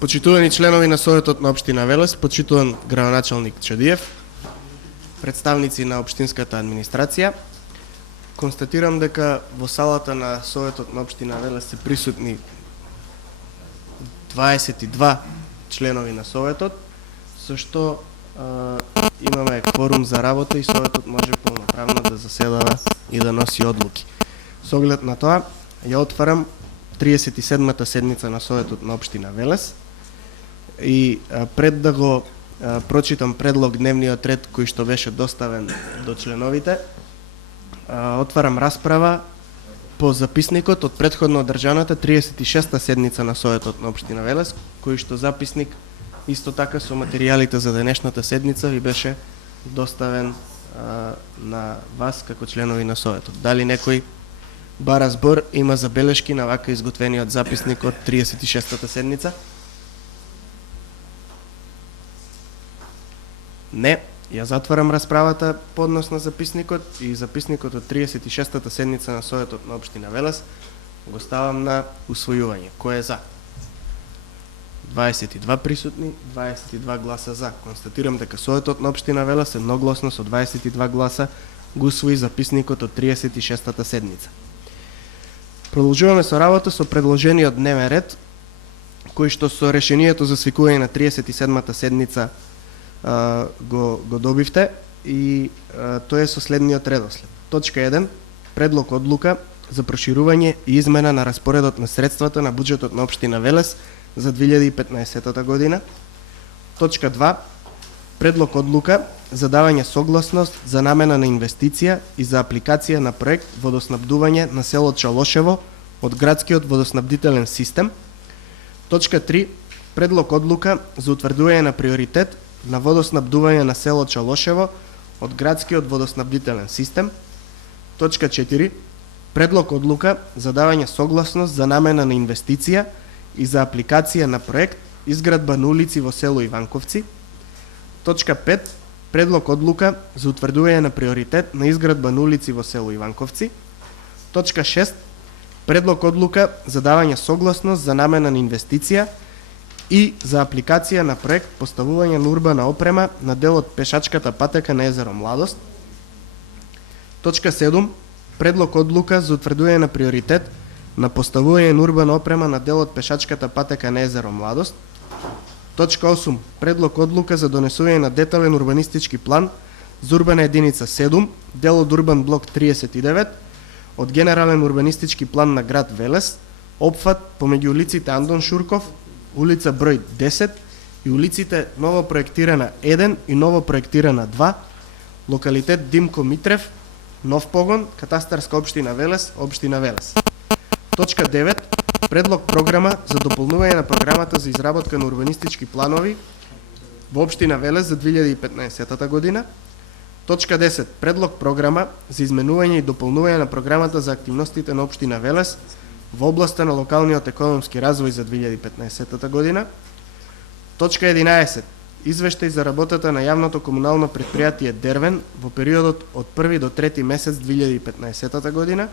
Почитувани членови на Советот на општина Велес, почитуван градоначалник Чадиев, представници на општинската администрација, констатирам дека во салата на Советот на општина Велес се присутни 22 членови на Советот, со што имаме кворум за работа и Советот може полноправно да заседава и да носи одлуки. Со оглед на тоа, ја отварам 37-та седница на Советот на општина Велес и пред да го прочитам предлог дневниот ред кој што беше доставен до членовите, отварам расправа по записникот од претходно одржаната 36-та седница на Советот на општина Велес, кој што записник исто така со материјалите за денешната седница ви беше доставен на вас како членови на Советот. Дали некој бара збор, има забелешки на вака изготвениот записник од 36-та седница? Не, ја затварам расправата по однос на записникот и записникот од 36-та седница на Советот на општина Велес го ставам на усвојување. Кој е за? 22 присутни, 22 гласа за. Констатирам дека Советот на општина Велес едногласно со 22 гласа го усвои записникот од 36-та седница. Продолжуваме со работа со предложениот дневен ред, кој што со решението за свикување на 37-та седница го добивте и тоа е со следниот редослед. Точка 1. Предлог одлука за проширување и измена на распоредот на средствата на буџетот на општина Велес за 2015 година. Точка 2. Предлог одлука за давање согласност за намена на инвестиција и за апликација на проект водоснабдување на село Чалошево од градскиот водоснабдителен систем. Точка 3. Предлог одлука за утврдување на приоритет на водоснабдување на село Чалошево од градскиот водоснабдителен систем. Точка 4. Предлог одлука за давање согласност за намена на инвестиција и за апликација на проект изградба на улици во село Иванковци. Точка 5. Предлог одлука за утврдување на приоритет на изградба на улици во село Иванковци. Точка 6. Предлог одлука за давање согласност за намена на инвестиција и за апликација на проект поставување на урбана опрема на дел од пешачката патека на езеро Младост. Точка 7. Предлог одлука за утврдување на приоритет на поставување на урбана опрема на дел од пешачката патека на езеро Младост. Точка 8. Предлог одлука за донесување на детален урбанистички план за урбана единица 7, дел од урбан блок 39, од генерален урбанистички план на град Велес, опфат помеѓу улиците Андон Шурков, улица број 10 и улиците ново проектирана 1 и ново проектирана 2, локалитет Димко Митрев, нов погон, катастарска општина Велес, општина Велес. Точка 9. Предлог програма за дополнување на програмата за изработка на урбанистички планови во општина Велес за 2015 година. Точка 10. Предлог програма за изменување и дополнување на програмата за активностите на општина Велес во областа на локалниот економски развој за 2015 година. Точка 11. Извештај за работата на јавното комунално претпријатие Дервен во периодот од 1 до 3 месец 2015 година.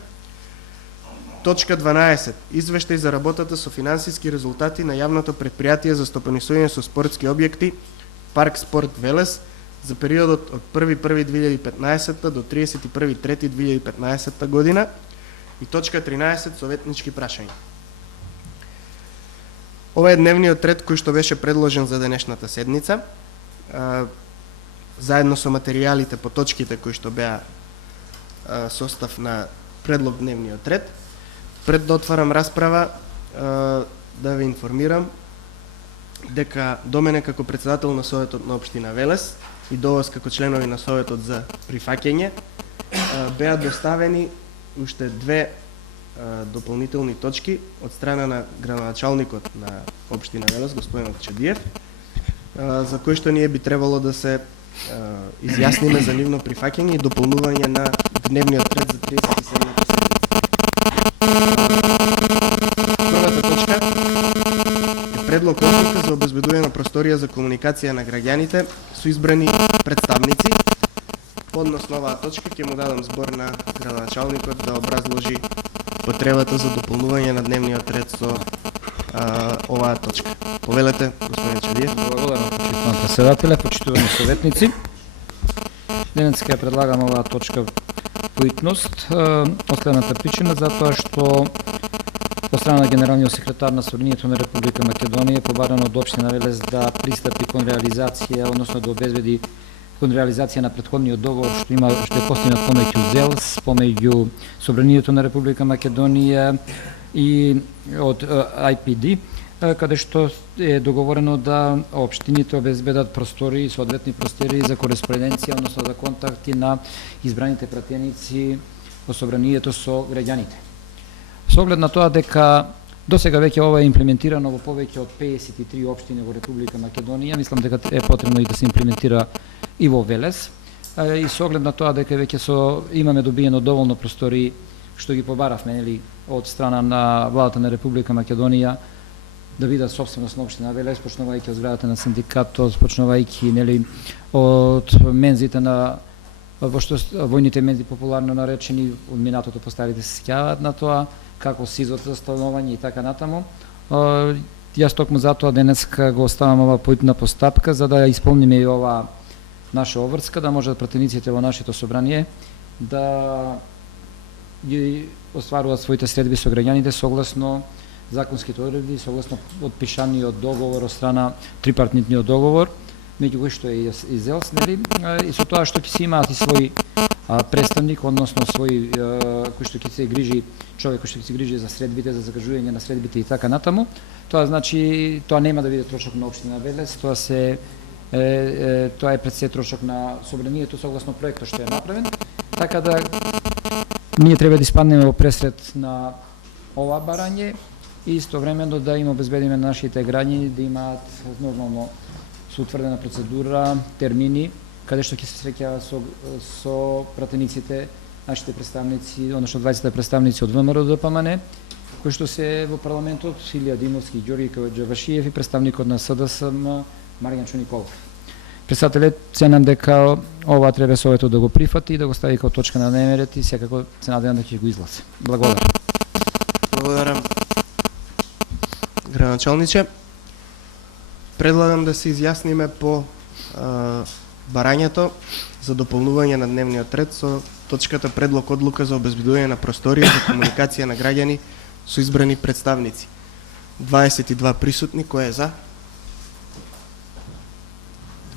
Точка 12. Извештај за работата со финансиски резултати на јавното претпријатие за стопанисување со спортски објекти Парк Спорт Велес за периодот од 1.1.2015 до 31.3.2015 година. И точка 13. Советнички прашања. Ова е дневниот ред кој што беше предложен за денешната седница, заедно со материјалите по точките кои што беа состав на предлог дневниот ред. Пред да отварам расправа, да ве информирам дека до мене како председател на Советот на општина Велес и до вас како членови на Советот за прифаќање беа доставени уште две дополнителни точки од страна на градоначалникот на општина Велес, господинот Чадиев, за кои што ние би требало да се изјасниме за нивно прифаќање и дополнување на дневниот ред за 37-та седница. комуникација на граѓаните со избрани представници. Односно оваа точка ќе му дадам збор на градоначалникот да образложи потребата за дополнување на дневниот ред со оваа точка. Повелете, господин Чадиев. Благодарам, почитуван председателе, почитувани советници. Денеска ја предлагам оваа точка по итност, од следната причина, затоа што од страна на генералниот секретар на Собранието на Република Македонија побарано од општина Велес да пристапи кон реализација, односно да обезбеди кон реализација на претходниот договор што е постигнат помеѓу ЗЕЛС, помеѓу Собранието на Република Македонија и од IPD, каде што е договорено да општините обезбедат простори, соодветни простори за кореспонденција, односно за контакти на избраните пратеници во Собранието со граѓаните. Со оглед на тоа дека досега веќе ова е имплементирано во повеќе од 53 општини во Република Македонија, мислам дека е потребно и да се имплементира и во Велес. И со оглед на тоа дека веќе имаме добиено доволно простори што ги побаравме од страна на владата на Република Македонија да бидат собственост на општина Велес, почнувајќи од зградата на синдикатот, почнувајќи од мензите на војните мензи популарно наречени, од минатото постарите се сеќаваат на тоа, како СИЗО за станување и така натаму. Јас токму затоа денеска го оставам ова поитна постапка за да исполниме и ова наша обврска, да можат пратениците во нашето собрание да ги остваруваат своите средби со граѓаните согласно законските одредби, согласно подпишаниот договор од страна трипартитниот договор, меѓу кои што е и ЗЕЛС, и со тоа што ќе се имаат и свој представник, односно свој кој што ќе се грижи, човек кој што ќе се грижи за средбите, за закажување на средбите и така натаму. Тоа значи, тоа нема да биде трошок на општина Велес, тоа е пред се трошок на собранието согласно проектот што е направен, така да ние треба да испаднеме во пресред на ова барање и истовремено да им обезбедиме на нашите граѓани да имаат нормално со утврдена процедура, термини, каде што ќе се среќава со пратениците, нашите представници, односно 20 представници од ВМРО ДПМН, кои што се во парламентот, Илија Димовски, Ѓорги Каваџавашиев и представникот на СДСМ Маријан Николов. Председателят ценам дека ова треба Советот да го прифати и да го стави како точка на дневен ред и секако се надевам дека ќе го изгласи. Благодарам. Благодарам. Градоначалниче, предлагам да се изјасниме по барањето за дополнување на дневниот ред со точката предлог одлука за обезбедување на просторија за комуникација на граѓани со избрани представници. 22 присутни, кој е за?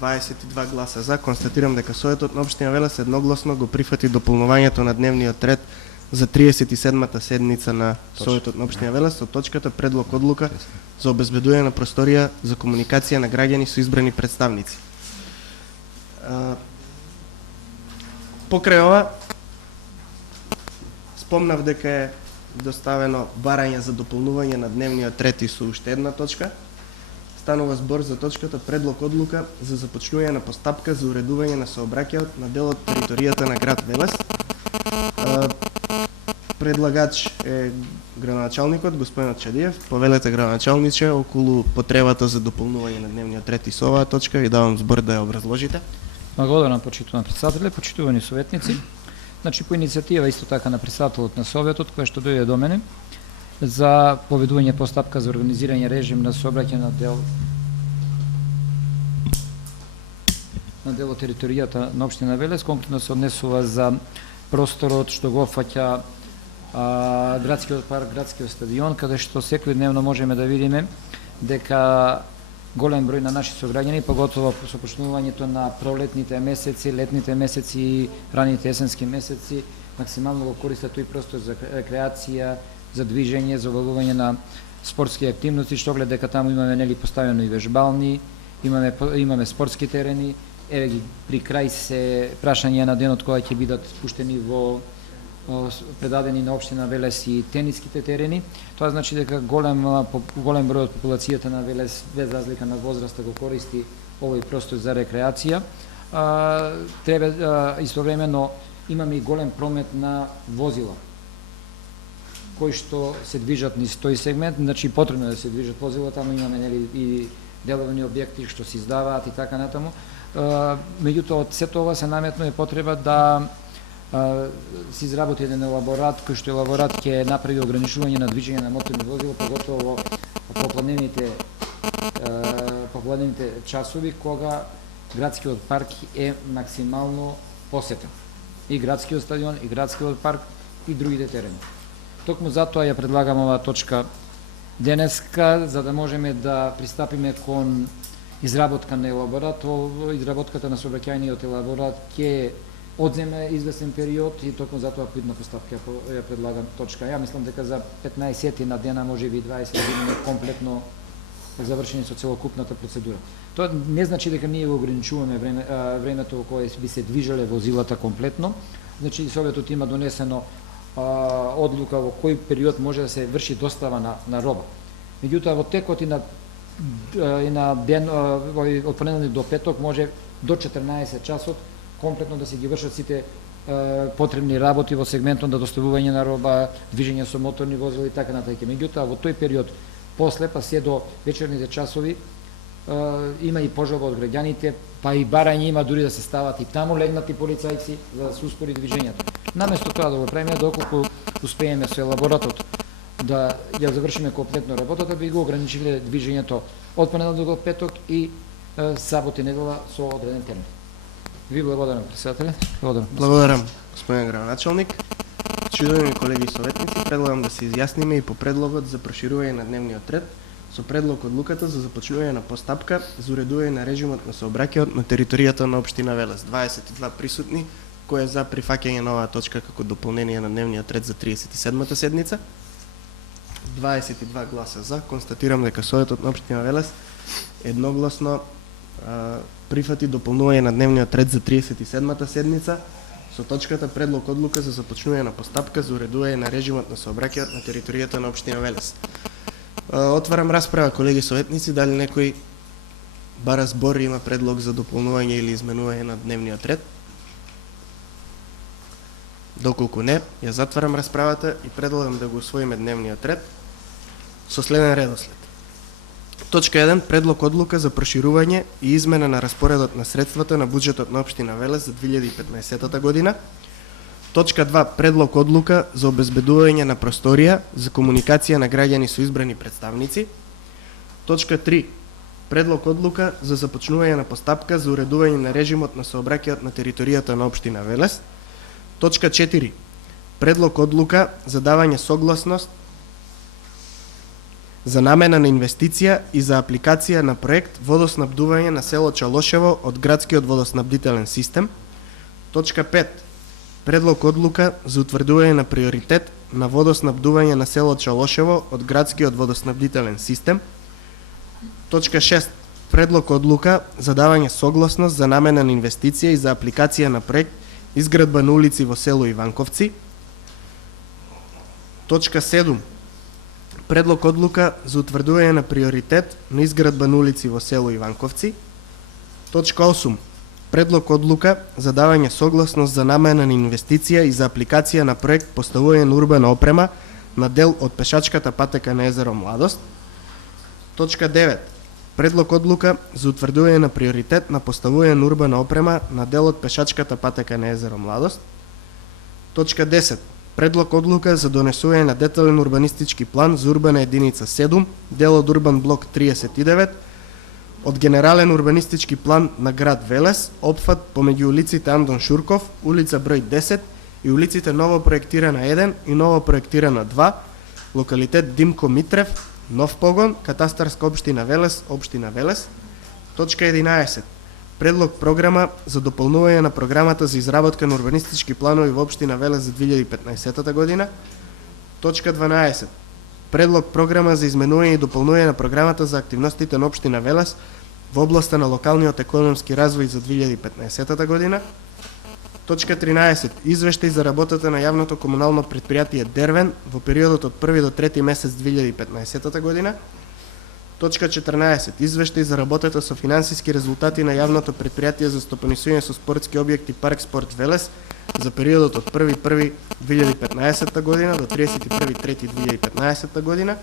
22 гласа за. Констатирам дека Советот на општина Велес едногласно го прифати дополнувањето на дневниот ред за 37-та седница на Советот на општина Велес со точката предлог одлука за обезбедување на просторија за комуникација на граѓани со избрани представници. Покрај ова, спомнав дека е доставено барање за дополнување на дневниот ред и со уште една точка. Станува збор за точката предлог одлука за започнување на постапка за уредување на сообраќајот на дел од територијата на град Велес. Предлагач е градоначалникот, господинот Чадиев. Повелете, градоначалниче, околу потребата за дополнување на дневниот ред и со оваа точка. Ви давам збор да ја образложите. Благодарам, почитуван председателе, почитувани советници. Значи, по иницијатива исто така на председателот на Советот, која што дојде до мене, за поведување постапка за организирање режим на сообраќај на дел од територијата на општина Велес, конкретно се однесува за просторот што го опфаќа градскиот парк, градскиот стадион, каде што секојдневно можеме да видиме дека голем број на наши сограѓани, поготово со почнувањето на пролетните месеци, летните месеци и раните есенски месеци, максимално го користат тој простор за рекреација, за движење, за обавување на спортски активности, што глед дека таму имаме поставено и вежбални, имаме спортски терени, еве ги при крај се прашање на денот кога ќе бидат пуштени во предадени на општина Велес и тениските терени. Тоа значи дека голем број од популацијата на Велес, без разлика на возраста, го користи овој простор за рекреација. Треба истовремено имаме и голем промет на возила кои што се движат низ тој сегмент, значи потребно е да се движат возила, таму имаме и деловни објекти што се издаваат и така натаму. Меѓутоа, од сето ова се наметнува потреба да се изработи еден елаборат, кој што елаборат ќе направи ограничување на движење на моторни возила, поготово во попладневните часови, кога градскиот парк е максимално посетен. И градскиот стадион, и градскиот парк, и другите терени. Токму затоа ја предлагам оваа точка денеска, за да можеме да пристапиме кон изработка на елаборат. Изработката на сообраќајниот елаборат ќе одземе известен период и токму затоа по идна постапка ја предлагам точка. Ја мислам дека за 15 на дена, можеби 20 години комплетно завршени со целокупната процедура. Тоа не значи дека ние го ограничуваме времето во кое би се движеле возилата комплетно. Значи Советот има донесено одлука во кој период може да се врши достава на роба. Меѓутоа во текот и на ден од понеделник до петок може до 14 часот комплетно да се ги вршат сите потребни работи во сегментот на доставување на роба, движење со моторни возила и така натаму. Меѓутоа во тој период после па се до вечерните часови има и пожалба од граѓаните, па и барање има дури да се стават и таму легнати полицајци за да се успори движењето. Наместо тоа да го правиме, доколку успееме со елаборатот да ја завршиме комплетно работата, би го ограничиле движењето од понеделник до петок и сабота и недела со одреден термин. Ви благодарам, председателе. Благодарам, господин градоначалник. Почитувани колеги советници, предлагам да се изјасниме и по предлогот за проширување на дневниот ред со предлог одлуката за започнување на постапка за уредување на режимот на сообраќајот на територијата на општина Велес. 22 присутни кои е за прифаќање на оваа точка како дополнение на дневниот ред за 37-та седница. 22 гласа за. Констатирам дека Советот на општина Велес едногласно прифати дополнување на дневниот ред за 37-та седница со точката предлог одлука за започнување на постапка за уредување на режимот на сообраќајот на територијата на општина Велес. Отварам расправа, колеги советници, дали некој бара збор има предлог за дополнување или изменување на дневниот ред? Доколку не, ја затварам расправата и предлагам да го усвоиме дневниот ред со следен редослед. Точка 1. Предлог одлука за проширување и измена на распоредот на средствата на буџетот на општина Велес за 2015 година. Точка 2. Предлог одлука за обезбедување на просторија за комуникација на граѓани со избрани представници. Точка 3. Предлог одлука за започнување на постапка за уредување на режимот на сообраќајот на територијата на општина Велес. Точка 4. Предлог одлука за давање согласност за намена на инвестиција и за апликација на проект водоснабдување на село Чалошево од градскиот водоснабдителен систем. Точка 5. Предлог одлука за утврдување на приоритет на водоснабдување на село Чалошево од градскиот водоснабдителен систем. Точка 6. Предлог одлука за давање согласност за намена на инвестиција и за апликација на проект изградба на улици во село Иванковци. Точка 7. Предлог одлука за утврдување на приоритет на изградба на улици во село Иванковци. Точка 8. Предлог одлука за давање согласност за намена на инвестиција и за апликација на проект поставување на урбана опрема на дел од пешачката патека на езеро Младост. Точка 9. Предлог одлука за утврдување на приоритет на поставување на урбана опрема на дел од пешачката патека на езеро Младост. Точка 10. Предлог одлука за донесување на детален урбанистички план за урбана единица 7, дел од урбан блок 39, од генерален урбанистички план на град Велес, опфат помеѓу улиците Андон Шурков, улица број 10 и улиците ново проектирана 1 и ново проектирана 2, локалитет Димко Митрев, нов погон, катастарска општина Велес, општина Велес. Точка 11. Предлог програма за дополнување на програмата за изработка на урбанистички планови во општина Велес за 2015 година. Точка 12. Предлог програма за изменување и дополнување на програмата за активностите на општина Велес во областа на локалниот економски развој за 2015 година. Точка 13. Извештај за работата на јавното комунално претпријатие Дервен во периодот од 1 до 3 месец 2015 година. Точка 14. Извештај за работата со финансиски резултати на јавното претпријатие за стопанисување со спортски објекти Парк Спорт Велес за периодот од 1.1.2015 година до 31.3.2015 година.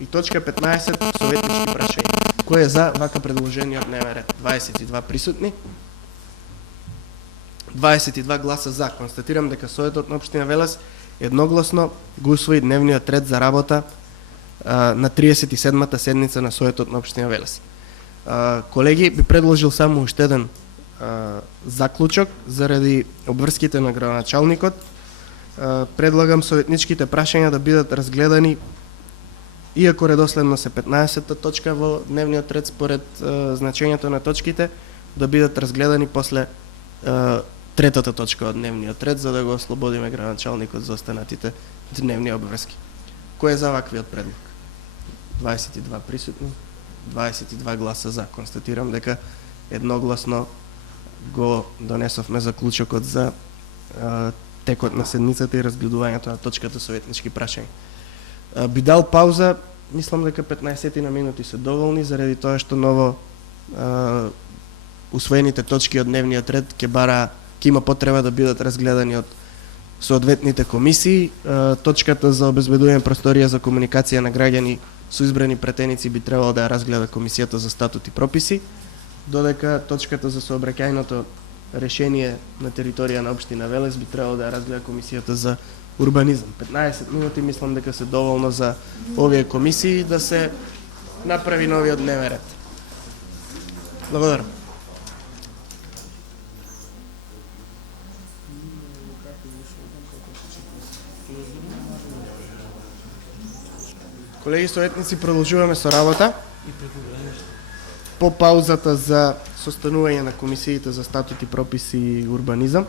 И точка 15. Советнички прашања. Кој е за вака предложение од дневен ред? 22 присутни. 22 гласа за. Констатирам дека Советот на општина Велес едногласно го усвои дневниот ред за работа на 37-та седница на Советот на општина Велес. Колеги, би предложил само уште еден заклучок заради обврските на градоначалникот. Предлагам советничките прашања да бидат разгледани, иако редоследно се 15-та точка во дневниот ред според значењето на точките, да бидат разгледани после третата точка од дневниот ред, за да го ослободиме градоначалникот за останатите дневни обврски. Кој е за ваквиот предлог? 22 присутни, 22 гласа за. Констатирам дека едногласно го донесовме заклучокот за текот на седницата и разгледувањето на точката советнички прашања. Би дал пауза, мислам дека 15 на минути се доволни, заради тоа што ново усвоените точки од дневниот ред ќе има потреба да бидат разгледани од соодветните комисии. Точката за обезбедување просторија за комуникација на граѓани со избрани претеници би требало да ја разгледа Комисијата за статут и прописи, додека точката за сообраќајното решение на територија на општина Велес би требало да ја разгледа Комисијата за урбанизам. 15 минути мислам дека се доволно за овие комисии да се направи новиот дневен ред. Благодарам. Колеги советници, продолжуваме со работа. По паузата за состанување на комисиите за статут и прописи и урбанизам,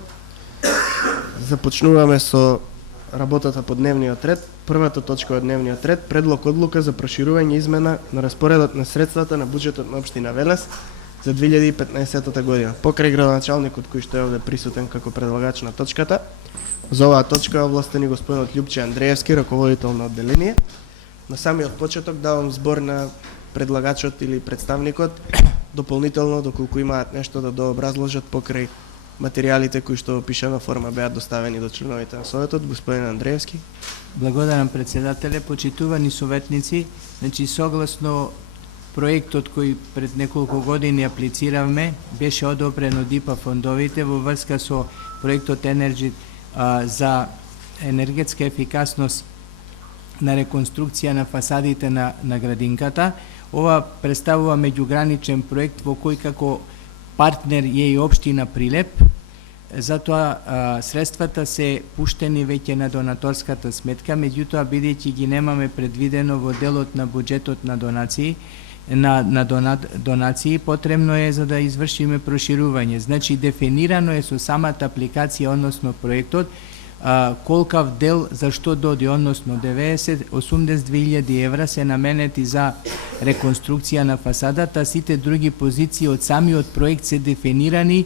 започнуваме со работата по дневниот ред. Првата точка од дневниот ред, предлог одлука за проширување измена на распоредот на средствата на буџетот на општина Велес за 2015 година. Покрај градоначалникот кој што е овде присутен како предлагач на точката, за оваа точка овластени господинот Љупче Андреевски, раководител на одделение. На самиот почеток давам збор на предлагачот или представникот, дополнително доколку имаат нешто да дообразложат покрај материјалите кои што во пишана форма беа доставени до членовите на Советот. Господин Андреевски. Благодарам, председателе. Почитувани советници, значи согласно проектот кој пред неколку години аплициравме, беше одобрен од ИПА фондовите во врска со проектот Енерджи за енергетска ефикасност на реконструкција на фасадите на градинката. Ова представува меѓуграничен проект во кој како партнер е и општина Прилеп. Затоа средствата се пуштени веќе на донаторската сметка, меѓутоа бидејќи ги немаме предвидено во делот на буџетот на донации, потребно е за да извршиме проширување. Значи дефинирано е со самата апликација, односно проектот, колкав дел за што доди, односно 82.000 евра се наменети за реконструкција на фасадата, сите други позиции од самиот проект се дефинирани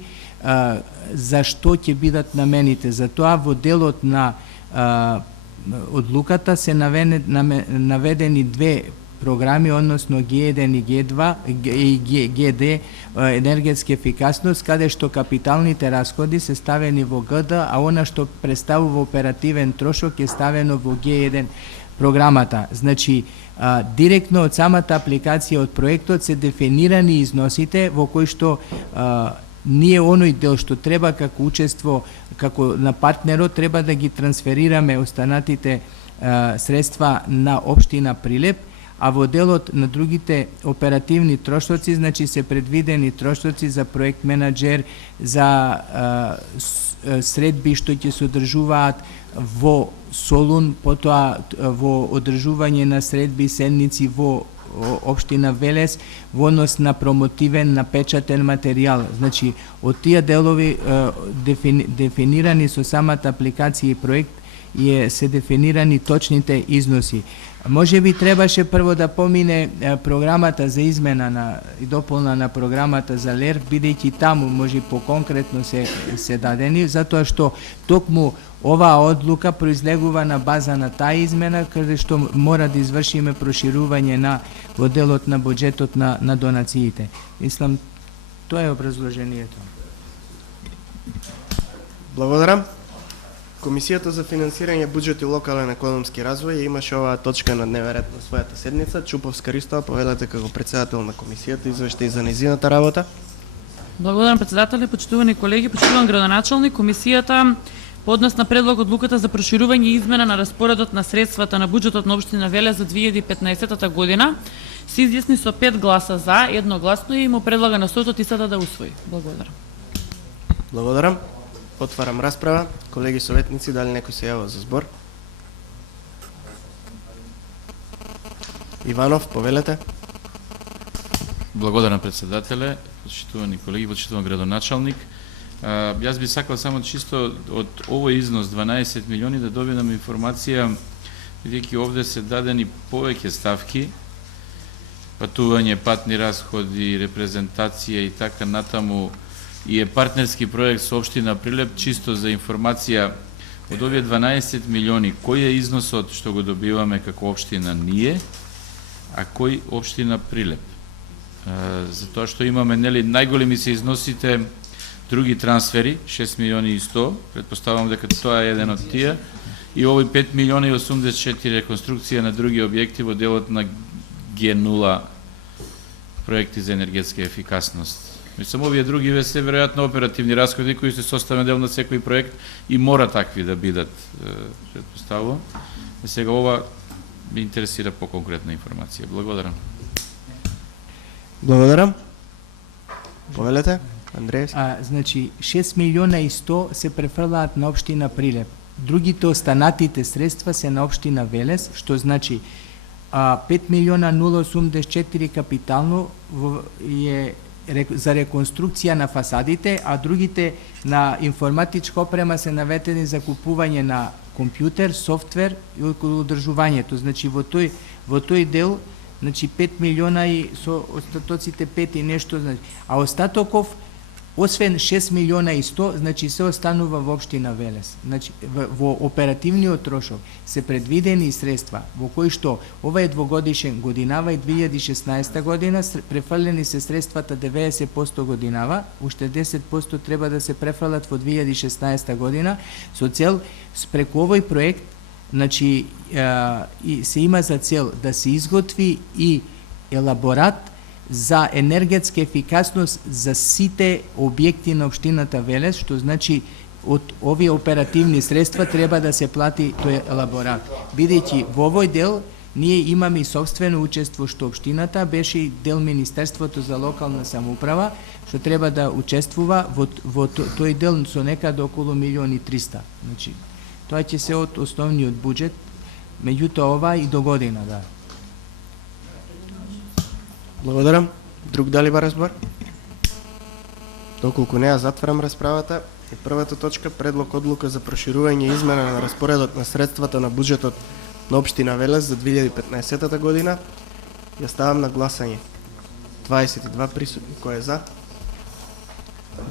за што ќе бидат намените. Затоа во делот на одлуката се наведени две програми, односно G1 и G2 и GD енергетска ефикасност, каде што капиталните расходи се ставени во ГД, а она што представува оперативен трошок е ставено во G1 програмата. Значи, директно од самата апликација од проектот се дефинирани износите во кои што ние оној дел што треба како учество, како на партнерот, треба да ги трансферираме останатите средства на општина Прилеп, а во делот на другите оперативни трошоци, значи се предвидени трошоци за проект менаџер, за средби што ќе се одржуваат во Солун, потоа во одржување на средби седници во општина Велес, во однос на промотивен, на печатен материјал. Значи, од тие делови дефинирани со самата апликација и проект се дефинирани точните износи. Може би требаше прво да помине програмата за измена и дополна на програмата за ЛЕР, бидејќи таму може поконкретно се дадени, затоа што токму оваа одлука произлегува на база на таа измена, каде што мора да извршиме проширување во делот на буџетот на донациите. Мислам, тоа е образложението. Благодарам. Комисијата за финансирање буџет и локален економски развој ја имаше оваа точка на дневен ред на својата седница. Чуповска Ристова, повелете како председател на комисијата, извештај за нејзината работа. Благодарам председателе, почитувани колеги, почитуван градоначалник. Комисијата поднесна предлог одлуката за проширување и измена на распоредот на средствата на буџетот на општина Велес за 2015 година. Се изјасни со 5 гласа за, едногласно и му предлага на Сотот истата да усвои. Благодарам. Благодарам. Отварам расправа. Колеги советници, дали некој се јава за збор? Иванов, повелете. Благодарам председателе, почитувани колеги, почитуван градоначалник. Јас би сакал само чисто од овој износ 12 милиони да добијам информација, бидејќи овде се дадени повеќе ставки, патување, патни расходи, репрезентација и така натаму, и е партнерски проект со општина Прилеп, чисто за информација, од овие 12 милиони, кој е износот што го добиваме како општина ние, а кој општина Прилеп? Затоа што имаме, нели, најголеми се износите други трансфери, 6 милиони и 100, предпоставам дека тоа е еден од тие, и овој 5 милиони и 84 реконструкција на други објекти во делот на Г0 проекти за енергетска ефикасност. Мислам, овие други се веројатно оперативни расходи кои се составен дел на секој проект и мора такви да бидат, предпоставувам. Сега ова ме интересира по-конкретна информација. Благодарам. Благодарам. Повелете, Андреевски. Значи, 6 милиона и 100 се префрлаат на општина Прилеп. Другите останатите средства се на општина Велес, што значи 5 милиона 084 капитално е за реконструкција на фасадите, а другите на информатичка опрема се наветени за купување на компјутер, софтвер и одржувањето. Значи во тој дел, значи 5 милиона и со остатоците 5 и нешто, значи, а остатоков освен 6 милиона и 100, значи се останува во општина Велес. Значи во оперативниот трошок се предвидени средства во кои што ова е двогодишен годинава и 2016 година префрлени се средствата 90% годинава, уште 10% треба да се префрлат во 2016 година со цел преку овој проект, значи и се има за цел да се изготви и елаборат за енергетска ефикасност за сите објекти на општината Велес, што значи од овие оперативни средства треба да се плати тој елаборат. Бидејќи во овој дел ние имаме и собствено учество што општината беше и дел Министерството за локална самоуправа, што треба да учествува во тој дел со некаде околу 1.300.000. Значи, тоа ќе се од основниот буџет, меѓутоа ова и до година, да. Благодарам. Друг дали ба разбор? Доколку не, затварам расправата. И првата точка, предлог одлука за проширување и измена на распоредот на средствата на буџетот на општина Велес за 2015 година. Ја ставам на гласање. 22 присутни, кој е за?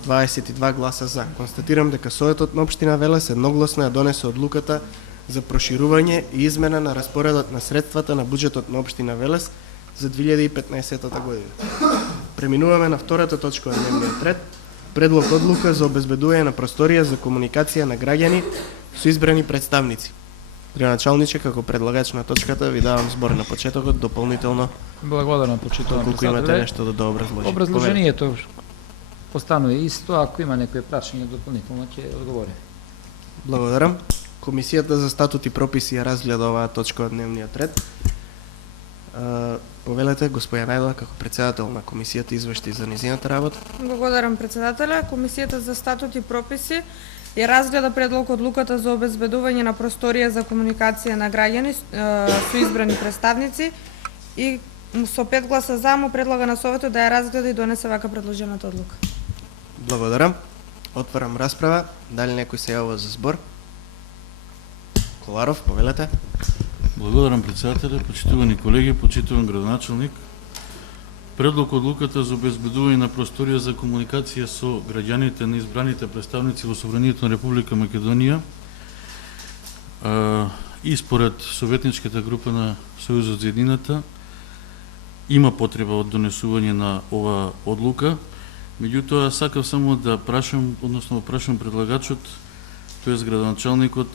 22 гласа за. Констатирам дека Советот на општина Велес едногласно ја донесе одлуката за проширување и измена на распоредот на средствата на буџетот на општина Велес за 2015 година. Преминуваме на втората точка од дневниот ред. Предлог одлука за обезбедување на просторија за комуникација на граѓани со избрани представници. Градоначалниче, како предлагач на точката, ви давам збор на почетокот, дополнително. Благодарам, почитувам Колку имате председателе. нешто да дообразложите. Образложението останува исто, ако има некои прашања дополнително ќе одговори. Благодарам. Комисијата за статут и прописи ја разгледа оваа точка од дневниот ред. Повелете, господја Најдова, како председател на комисијата, извештај за нејзината работа. Благодарам председателе. Комисијата за статут и прописи ја разгледа предлог одлуката за обезбедување на просторија за комуникација на граѓани со избрани представници и со 5 гласа за му предлага на Советот да ја разгледа и донесе вака предложената одлука. Благодарам. Отварам расправа. Дали некој се јавува за збор? Коларов, повелете. Благодарам председателе, почитувани колеги, почитуван градоначалник. Предлог одлуката за обезбедување на просторија за комуникација со граѓаните на избраните представници во Собранието на Република Македонија и според советничката група на Сојузот за едината има потреба од донесување на ова одлука. Меѓутоа, сакав само да прашам, односно прашам предлагачот тоест градоначалникот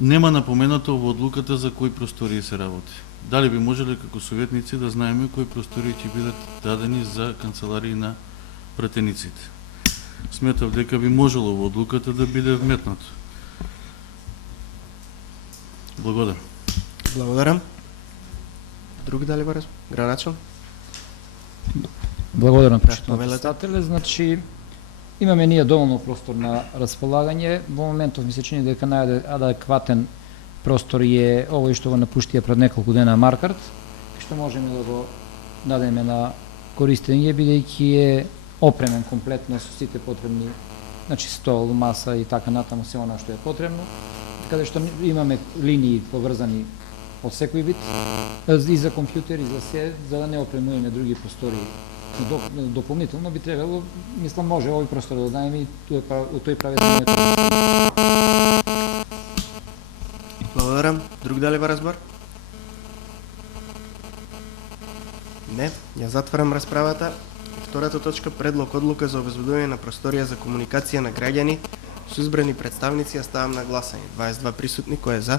нема напоменато во одлуката за кои простории се работи. Дали би можеле како советници да знаеме кои простории ќе бидат дадени за канцеларии на пратениците? Сметав дека би можело во одлуката да биде вметнато. Благодарам. Благодарам. Друг дали бараш? Граначал? Благодарам, почитувани повелете. председателе. Значи, имаме ние доволно простор на располагање. Во моментов ми се чини дека најадекватен простор е овој што го напуштија пред неколку дена Маркарт, што можеме да го дадеме на користење, бидејќи е опремен комплетно со сите потребни, значи стол, маса и така натаму, се она што е потребно, каде што имаме линии поврзани од секој вид, и за компјутер, и за се, за да не опремуваме други простори. Дополнително би требало, мислам, може овој простор да дадеме и тој прави да не Благодарам. Друг дали ба разбор? Не. Ја затварам расправата. Втората точка, предлог одлука за обезбедување на просторија за комуникација на граѓани со избрани представници, ја ставам на гласање. 22 присутни, кој е за?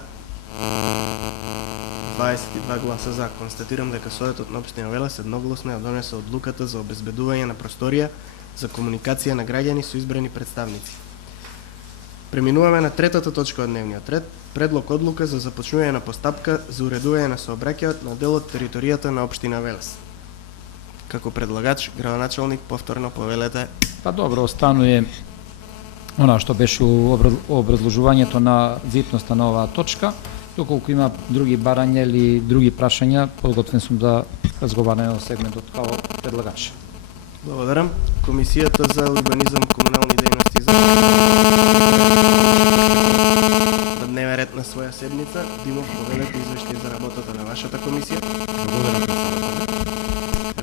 22 гласа за. Констатирам дека Советот на општина Велес едногласно ја донесе одлуката за обезбедување на просторија за комуникација на граѓани со избрани представници. Преминуваме на третата точка од дневниот ред, предлог одлука за започнување на постапка за уредување на сообраќајот на дел од територијата на општина Велес. Како предлагач, градоначалник, повторно повелете. Па добро, останува она што беше у образложувањето на витноста на оваа точка. Доколку има други барања или други прашања, подготвен сум да разговараме во сегментот као предлагач. Благодарам. Комисијата за урбанизам, комунални дејности за на дневен ред на своја седница. Димов, повелете извештај за работата на вашата комисија. Благодарам, председателе.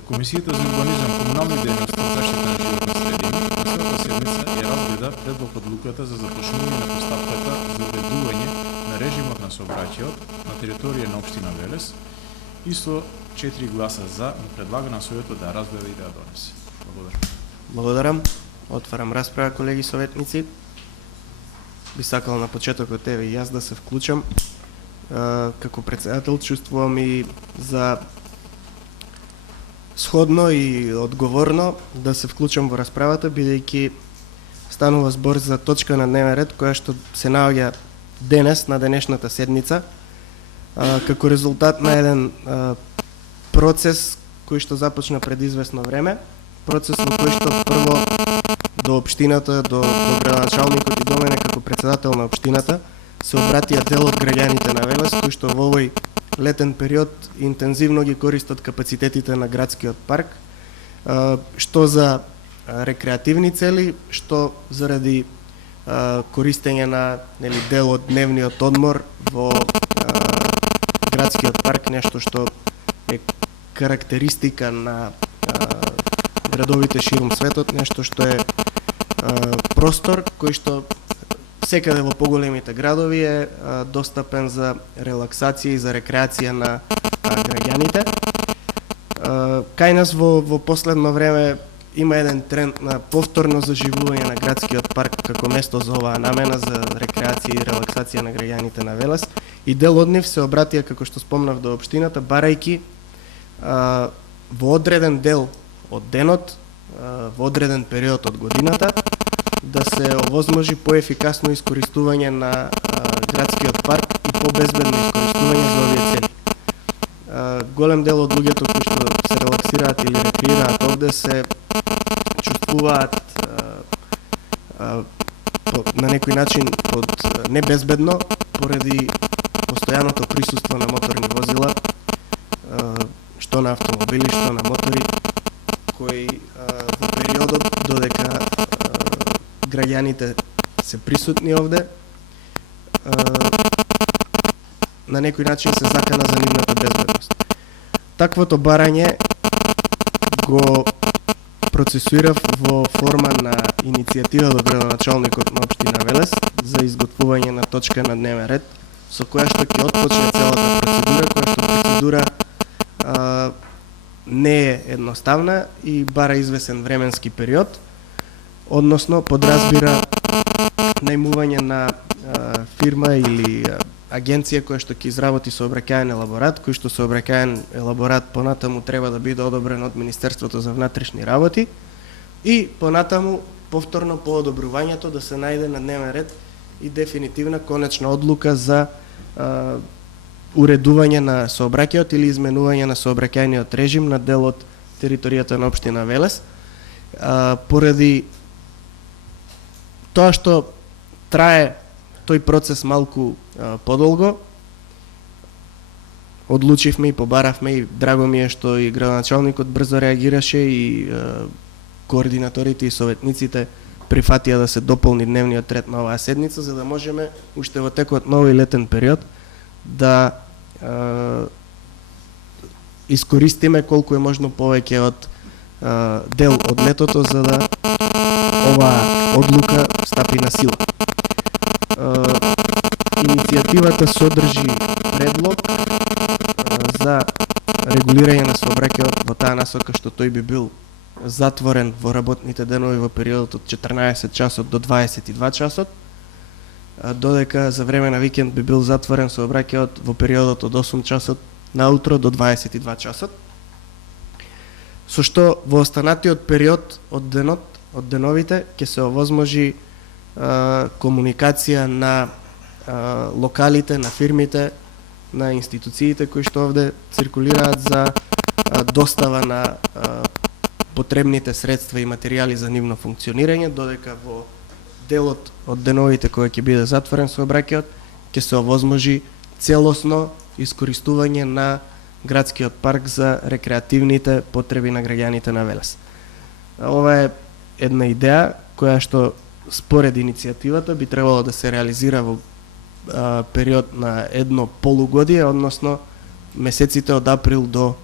Комисијата за урбанизам, комунални дејности и заштита на животна средина на својата седница ја разгледа предлог одлуката за започнување на постапката за уредување на режимот на сообраќајот на територија на општина Велес и со 4 гласа за предлага на Советот да разгледа и да ја донесе. Благодарам. Благодарам. Отварам расправа, колеги советници. Би сакал на почетокот еве и јас да се вклучам. Како председател чувствувам и за сходно и одговорно да се вклучам во расправата, бидејќи станува збор за точка на дневен ред која што се наоѓа денес на денешната седница, како резултат на еден процес кој што започна пред известно време, процес во кој што прво до општината, до градоначалникот и до мене како председател на општината се обратија дел од граѓаните на Велес, кои што во овој летен период интензивно ги користат капацитетите на градскиот парк, што за рекреативни цели, што заради користење на дел од дневниот одмор во градскиот парк, нешто што е карактеристика на градовите ширум светот, нешто што е простор кој што секаде во поголемите градови е достапен за релаксација и за рекреација на граѓаните. Кај нас во последно време има еден тренд на повторно заживување на градскиот парк како место за оваа намена за рекреација и релаксација на граѓаните на Велес, и дел од нив се обратија, како што спомнав, до општината, барајќи во одреден дел од денот, во одреден период од годината, да се овозможи поефикасно искористување на градскиот парк и побезбедно искористување за овие цели. Голем дел од луѓето кои што се релаксираат или рекреираат овде се чувствуваат на некој начин небезбедно поради постојаното присуство на моторни возила, што на автомобили, што на мотори, кои во периодот додека граѓаните се присутни овде, на некој начин се закана за нивната безбедност. Таквото барање го процесуирав во форма на иницијатива до градоначалникот на општина Велес за изготвување на точка на дневен ред, со која што ќе отпочне целата процедура, која што процедура не е едноставна и бара извесен временски период, односно подразбира најмување на фирма или агенција која што ќе изработи сообраќаен елаборат, кој што сообраќаен елаборат понатаму треба да биде одобрен од Министерството за внатрешни работи и понатаму повторно по одобрувањето да се најде на дневен ред и дефинитивна конечна одлука за уредување на сообраќајот или изменување на сообраќајниот режим на дел од територијата на општина Велес. Поради тоа што трае тој процес малку подолго, одлучивме и побаравме и драго ми е што и градоначалникот брзо реагираше и координаторите и советниците прифатија да се дополни дневниот ред на оваа седница, за да можеме уште во текот на овој летен период да искористиме колку е можно повеќе од дел од летото за да оваа одлука стапи на сила. Иницијативата содржи предлог за регулирање на сообраќајот во таа насока што тој би бил затворен во работните денови во периодот од 14 часот до 22 часот, додека за време на викенд би бил затворен сообраќајот во периодот од 8 часот наутро до 22 часот, со што во останатиот период од денот, од деновите, ќе се овозможи комуникација на локалите, на фирмите, на институциите кои што овде циркулираат за достава на потребните средства и материјали за нивно функционирање, додека во делот од деновите кој ќе биде затворен сообраќајот, ќе се овозможи целосно искористување на градскиот парк за рекреативните потреби на граѓаните на Велес. Ова е една идеја која што според иницијативата би требало да се реализира во период на едно полугодие, односно месеците од април до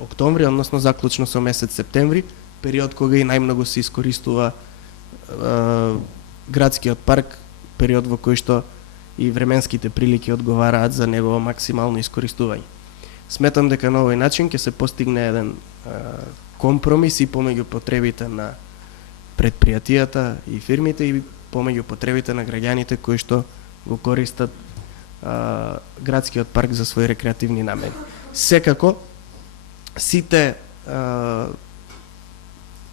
октомври, односно заклучно со месец септември, период кога и најмногу се искористува градскиот парк, период во кој што и временските прилики одговараат за негово максимално искористување. Сметам дека на овој начин ќе се постигне еден компромис и помеѓу потребите на предпријатијата и фирмите и помеѓу потребите на граѓаните кои што го користат градскиот парк за своји рекреативни намени. Секако, сите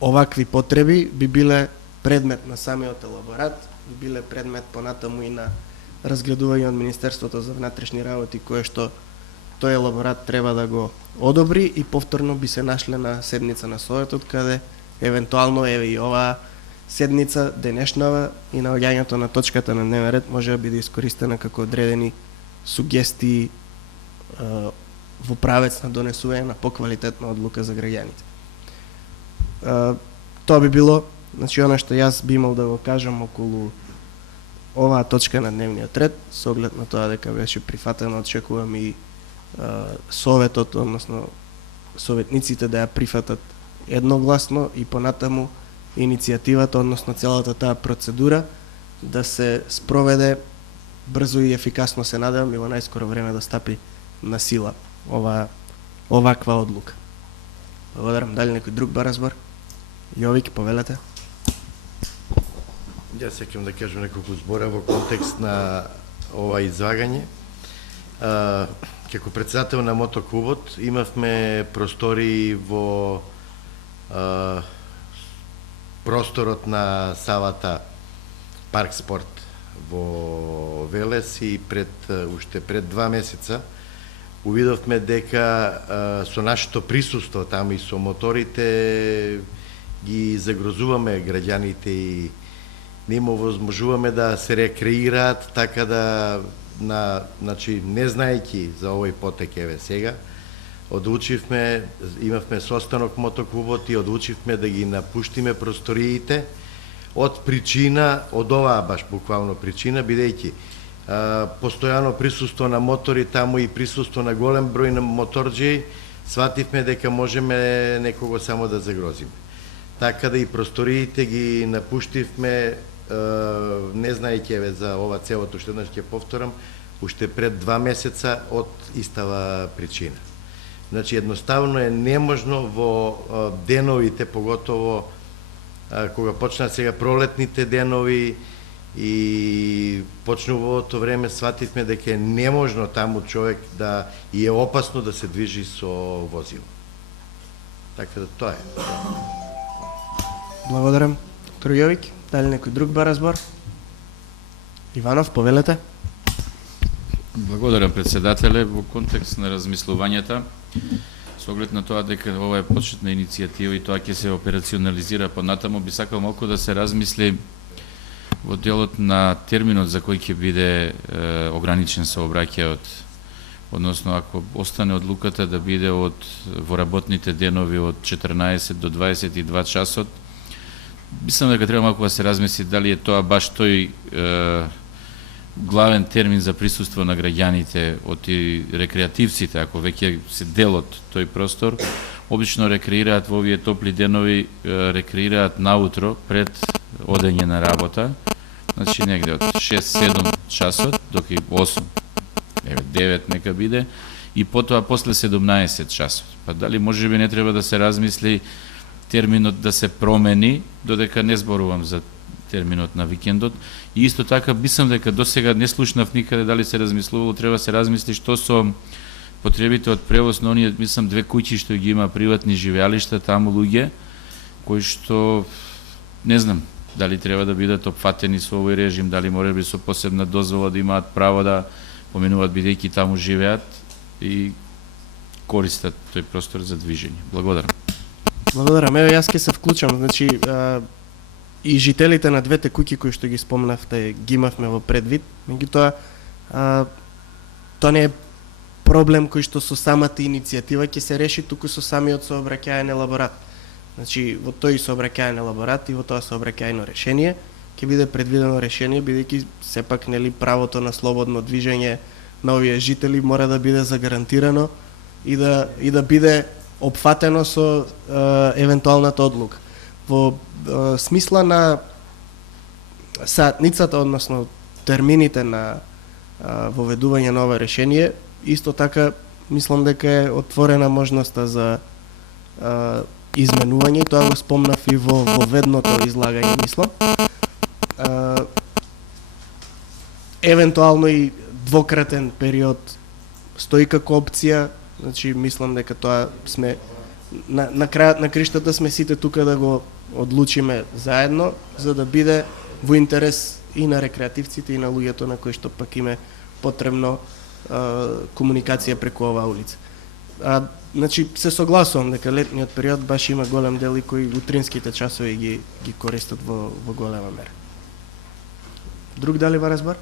овакви потреби би биле предмет на самиот елаборат, би биле предмет понатаму и на разгледување од Министерството за внатрешни работи, кое што тој елаборат треба да го одобри и повторно би се нашле на седница на Советот, каде евентуално еве и оваа седница денешнава и наоѓањето на точката на дневен ред може да биде искористена како одредени сугестии во правец на донесување на поквалитетна одлука за граѓаните. Тоа би било, значи, она што јас би имал да го кажам околу оваа точка на дневниот ред, со оглед на тоа дека беше прифатено, очекувам и Советот, односно советниците да ја прифатат едногласно и понатаму иницијативата, односно целата таа процедура да се спроведе брзо и ефикасно, се надевам, и во најскоро време да стапи на сила оваква одлука. Благодарам. Дали некој друг ба разбор? Јовик, повелете. Јас сакам да кажам неколку збора во контекст на ова излагање. Како председател на мотоклубот имавме простори во просторот на салата Парк Спорт во Велес и уште пред 2 месеца увидовме дека со нашето присуство таму и со моторите ги загрозуваме граѓаните и не им овозможуваме да се рекреираат, така да значи не знаејќи за овој потек еве сега одлучивме, имавме состанок мотоклубот и одлучивме да ги напуштиме просториите од причина, од оваа баш буквално причина, бидејќи постојано присуство на мотори таму и присуство на голем број на моторџии, свативме дека можеме некого само да загрозиме. Така да и просториите ги напуштивме, не знаејќи еве за ова целото, уште еднаш ќе повторам, уште пред 2 месеца од истава причина. Значи, едноставно е неможно во деновите, поготово кога почнат сега пролетните денови и почнува во овото време свативме дека е неможно таму човек да и е опасно да се движи со возило. Така да тоа е. Благодарам. Доктор Јовик, дали некој друг ба разбор? Иванов, повелете. Благодарам, председателе. Во контекст на размислувањата, со оглед на тоа дека ова е почетна иницијатива и тоа ќе се операционализира понатаму, би сакал малку да се размисли во делот на терминот за кој ќе биде ограничен сообраќајот, односно ако остане одлуката да биде во работните денови од 14 до 22 часот, мислам дека треба малку да се размисли дали е тоа баш тој главен термин за присуство на граѓаните од и рекреативците, ако веќе се дел од тој простор, обично рекреираат во овие топли денови, рекреираат наутро пред одење на работа, значи негде од 6-7 часот, доки 8, 9 нека биде, и потоа после 17 часот. Па дали можеби не треба да се размисли терминот да се промени, додека не зборувам за терминот на викендот, и исто така мислам дека досега не слушнав никаде дали се размислувало, треба да се размисли што со потребите од превоз на оние, мислам, 2 куќи што ги има приватни живеалишта, таму луѓе, кои што, не знам, дали треба да бидат опфатени со овој режим, дали може би со посебна дозвола да имаат право да поминуваат бидејќи таму живеат и користат тој простор за движење. Благодарам. Благодарам. Ево, јас ќе се вклучам. Значи, и жителите на двете куќи кои што ги спомнавте ги имавме во предвид, меѓутоа тоа не е проблем кој што со самата иницијатива ќе се реши, туку со самиот сообраќајен елаборат. Значи, во тој сообраќајен елаборат и во тоа сообраќајно решение ќе биде предвидено решение, бидејќи сепак нели правото на слободно движење на овие жители мора да биде загарантирано и да биде опфатено со евентуалната одлука. Во смисла на саатницата, односно термините на воведување на ова решение, исто така мислам дека е отворена можноста за изменување, и тоа го спомнав и во ведното излагање, мислам. Евентуално и двократен период стои како опција, значи мислам дека тоа сме на крајот на криштата сме сите тука да го одлучиме заедно, за да биде во интерес и на рекреативците и на луѓето на кои што пак име потребно комуникација преку оваа улица. Значи се согласувам дека летниот период баш има голем дел и кои утринските часови ги користат во голема мера. Друг дали ва разбор?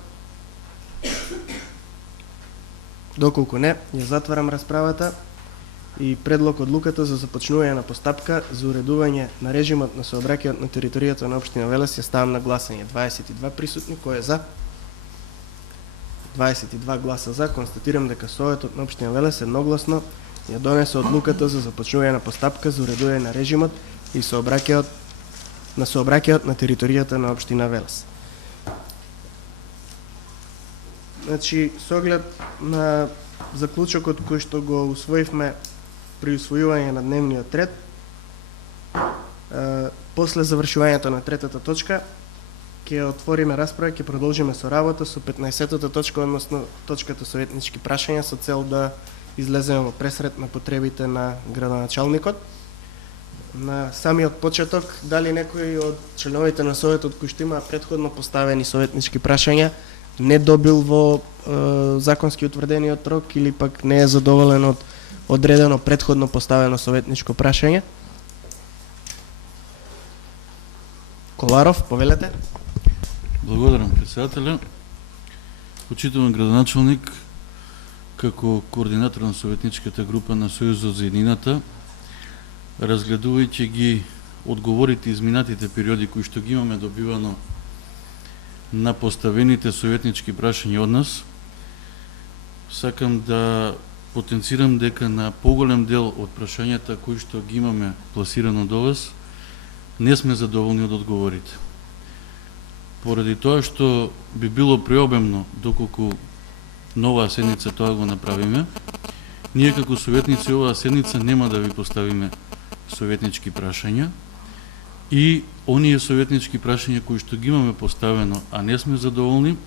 Доколку не, ја затварам расправата и предлог одлуката за започнување на постапка за уредување на режимот на сообраќајот на територијата на општина Велес ја ставам на гласање. 22 присутни, кој е за? 22 гласа за. Констатирам дека Советот на општина Велес едногласно ја донесе одлуката за започнување на постапка за уредување на режимот и сообраќајот на територијата на општина Велес. Значи, со оглед на заклучокот кој што го усвоивме при усвојување на дневниот ред, после завршувањето на третата точка, ќе отвориме расправа, ќе продолжиме со работа со 15-та точка, односно точката советнички прашања, со цел да излеземе во пресред на потребите на градоначалникот. На самиот почеток, дали некој од членовите на Советот кои што има претходно поставени советнички прашања не добил во законски утврдениот рок или пак не е задоволен од одредено претходно поставено советничко прашање? Коларов, повелете. Благодарам, председателя. Почитуван градоначалник, како координатор на советничката група на Сојузот за едината, разгледувајќи ги одговорите изминатите периоди кои што ги имаме добивано на поставените советнички прашања од нас, сакам да потенцирам дека на поголем дел од прашањата кои што ги имаме пласирано до вас, не сме задоволни од одговорите. Поради тоа што би било преобемно, доколку новаа седница тоа го направиме, ние како советници оваа седница нема да ви поставиме советнички прашања, и оние советнички прашања кои што ги имаме поставено, а не сме задоволни,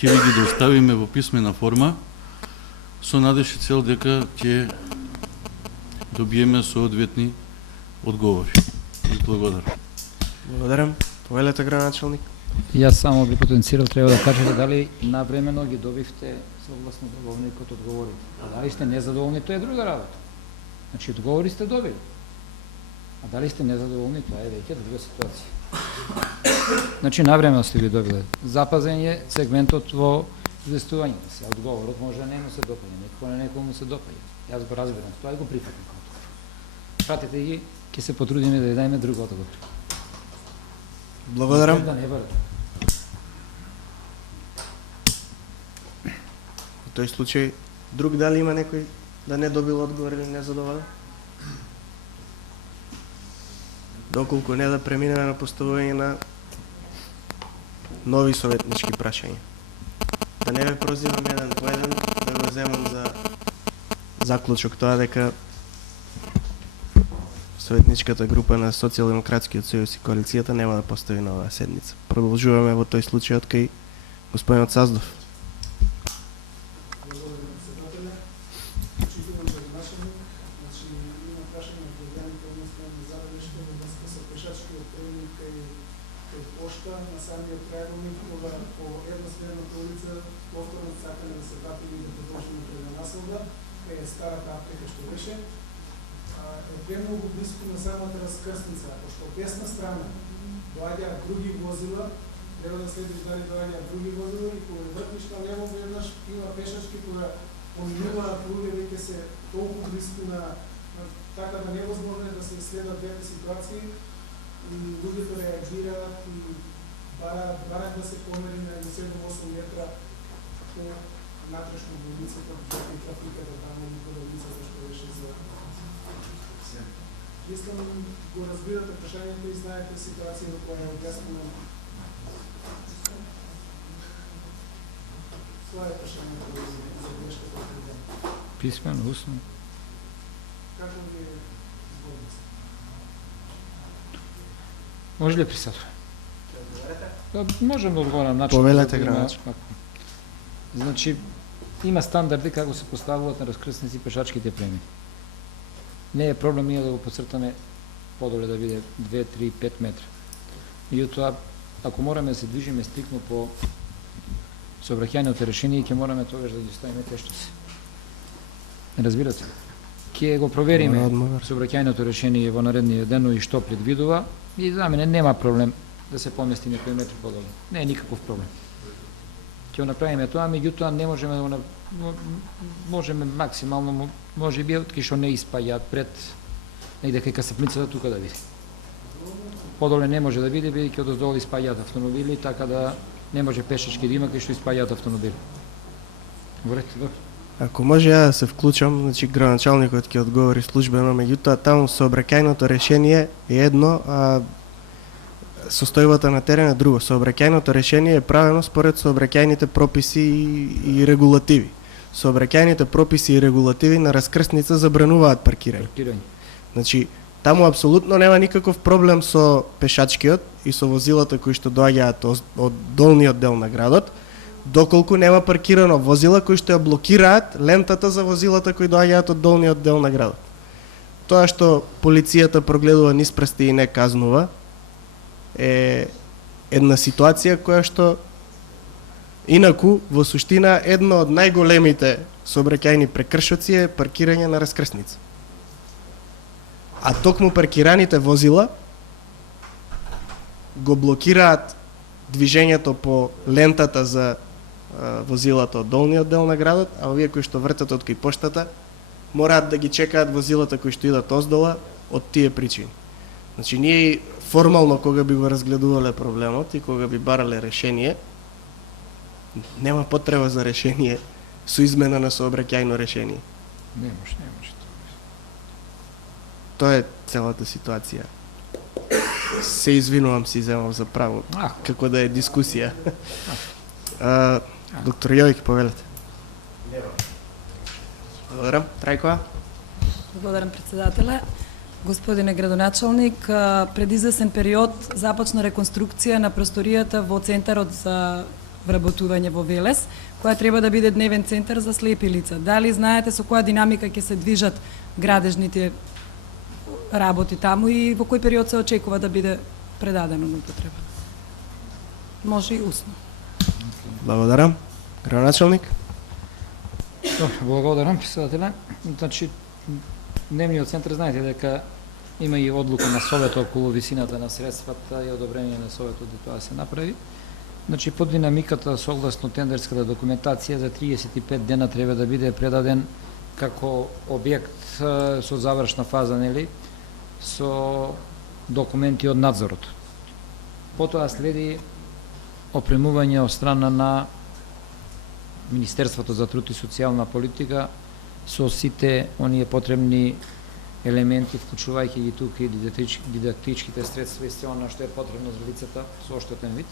ќе ви ги доставиме во писмена форма со надеж и цел дека ќе добиеме соодветни одговори. Благодарам. Благодарам. Повелете, градоначалник. Јас само би потенцирал, треба да кажете дали навремено ги добивте согласно договорникот одговори. А дали сте незадоволни, тоа е друга работа. Значи, одговори сте добили. А дали сте незадоволни, тоа е веќе друга ситуација. Значи, навремено сте ги добили. Запазен е сегментот во известувањето. Се одговорот може да не му се допаѓа, некој му се допаѓа. Јас го разбирам, тоа и го прифатам. Пратите ги, ќе се потрудиме да ја дајме друг одговор. Благодарам. Да не бъде. Во тој случај, друг дали има некој да не добил одговор или не задоволен? Доколку не, да преминеме на поставување на нови советнички прашања. Да не ве прозивам еден по еден, да го земам за заклучок тоа дека советничката група на Социјалдемократскиот сојуз и коалицијата нема да постави на оваа седница. Продолжуваме во тој случај од кај господинот Саздов. Премногу близко на самата раскрсница, пошто од десна страна доаѓаат други возила, треба да следиш дали доаѓаат други возила и кога вртиш на лево веднаш има пешачки кога поминуваат луѓе веќе се толку близко на така да невозможно е да се следат двете ситуации и луѓето реагираат и бараат да се помери на 7-8 метра по натрешно во улицата, и трафиката таму и кога улицата што беше за Искам го разбирате прашањето и знаете ситуација во која е објаснено. Тоа е прашањето за грешката од проблема. Писмено, устно. Како ви е зборница? Може ли присадва? Можем да одговорам начин. Повелете, гранач. Значи, има стандарди како се поставуваат на раскрсници пешачките премини. Не е проблем ние да го поцртаме подоле да биде 2, 3, 5 метра. Меѓутоа, ако мораме да се движиме стрикно по сообраќајното решение, ќе мораме тогаш да ги ставиме те што се. Разбирате? Ќе го провериме сообраќајното решение во наредниот ден и што предвидува и за мене нема проблем да се помести некој метри подоле. Не е никаков проблем. Ќе го направиме тоа, меѓутоа не можеме да можеме максимално, може би од што не испаѓаат пред негде кај касапницата тука да биде. Подоле не може да биде, бидејќи одоздолу испаѓаат автомобили, така да не може пешачки да има кај што испаѓаат автомобили. Говорете, добро. Ако може ја да се вклучам, значи градоначалникот ќе одговори службено, меѓутоа таму сообраќајното решение е едно, а состојбата на терен е друго. Сообраќајното решение е правено според сообраќајните прописи и регулативи. Сообраќајните прописи и регулативи на раскрсница забрануваат паркирање. Значи, таму апсолутно нема никаков проблем со пешачкиот и со возилата кои што доаѓаат од долниот дел на градот, доколку нема паркирано возила кои што ја блокираат лентата за возилата кои доаѓаат од долниот дел на градот. Тоа што полицијата прогледува низ прсти и не казнува е една ситуација која што инаку во суштина едно од најголемите сообраќајни прекршоци е паркирање на раскрсница. А токму паркираните возила го блокираат движењето по лентата за возилата од долниот дел на градот, а овие кои што вртат од кај поштата мораат да ги чекаат возилата кои што идат оздола од тие причини. Значи ние формално кога би го разгледувале проблемот и кога би барале решение, нема потреба за решение со измена на сообраќајно решение. Не може. Тоа е целата ситуација. Се извинувам, си земам за право, како да е дискусија. Доктор Јовик, повелете. Благодарам. Трајкова? Благодарам, председателе. Господине градоначалник, пред извесен период започна реконструкција на просторијата во Центарот за вработување во Велес, која треба да биде дневен центар за слепи лица. Дали знаете со која динамика ќе се движат градежните работи таму и во кој период се очекува да биде предадено на употреба? Може и усно. Благодарам. Градоначалник? Благодарам, председателе. Значи, дневниот центар, знаете дека има и одлука на Советот околу висината на средствата и одобрение на Советот да тоа се направи. Значи, по динамиката, согласно тендерската документација, за 35 дена треба да биде предаден како објект со завршна фаза, нели, со документи од надзорот. Потоа следи опремување од страна на Министерството за труд и социјална политика со сите оние потребни елементи, вклучувајќи ги тука и дидактичките средства и се она што е потребно за лицата со оштетен вид.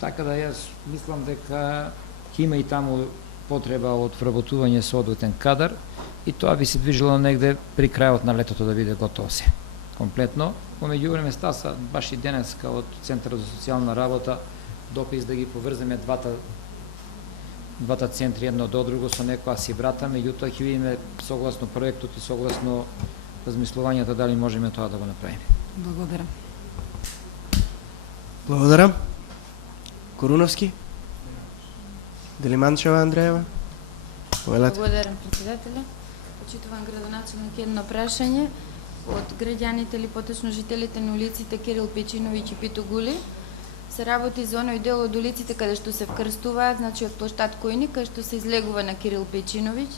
Така да јас мислам дека ќе има и таму потреба од вработување соодветен кадар и тоа би се движило негде при крајот на летото да биде готово се. Комплетно. Во меѓувреме стаса баш и денеска од Центарот за социјална работа допис да ги поврземе двата центри едно до друго со некоја си врата, меѓутоа ќе видиме согласно проектот и согласно размислувањата дали можеме тоа да го направиме. Благодарам. Благодарам. Коруновски? Делиманчева Андреева? Повелете. Благодарам, председателе. Почитуван градоначалник, едно прашање од граѓаните или поточно жителите на улиците Кирил Печиновиќ и Пито Гули. Се работи за оној дел од улиците каде што се вкрстуваат, значи од плоштад Којник, каде што се излегува на Кирил Печиновиќ.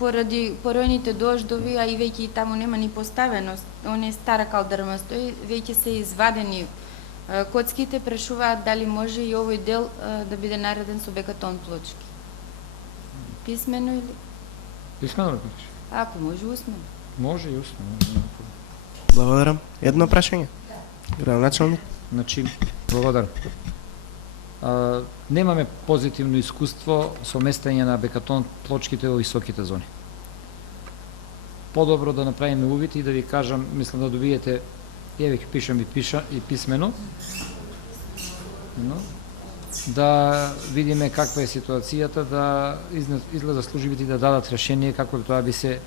Поради поројните дождови, а и веќе и таму нема ни поставеност, оне стара калдрма стои, веќе се извадени коцките, прашуваат дали може и овој дел да биде нареден со бекатон плочки. Писмено или? Писмено ли пишеш? Ако може, усмено. Може и усно. Благодарам. Едно прашање. Градоначалник? Значи, благодарам. Немаме позитивно искуство со местење на бекатон плочките во високите зони. Подобро да направиме увид и да ви кажам, мислам да добиете, еве ќе пишам и писмено, да видиме каква е ситуацијата, да изгледа службите да дадат решение како тоа би се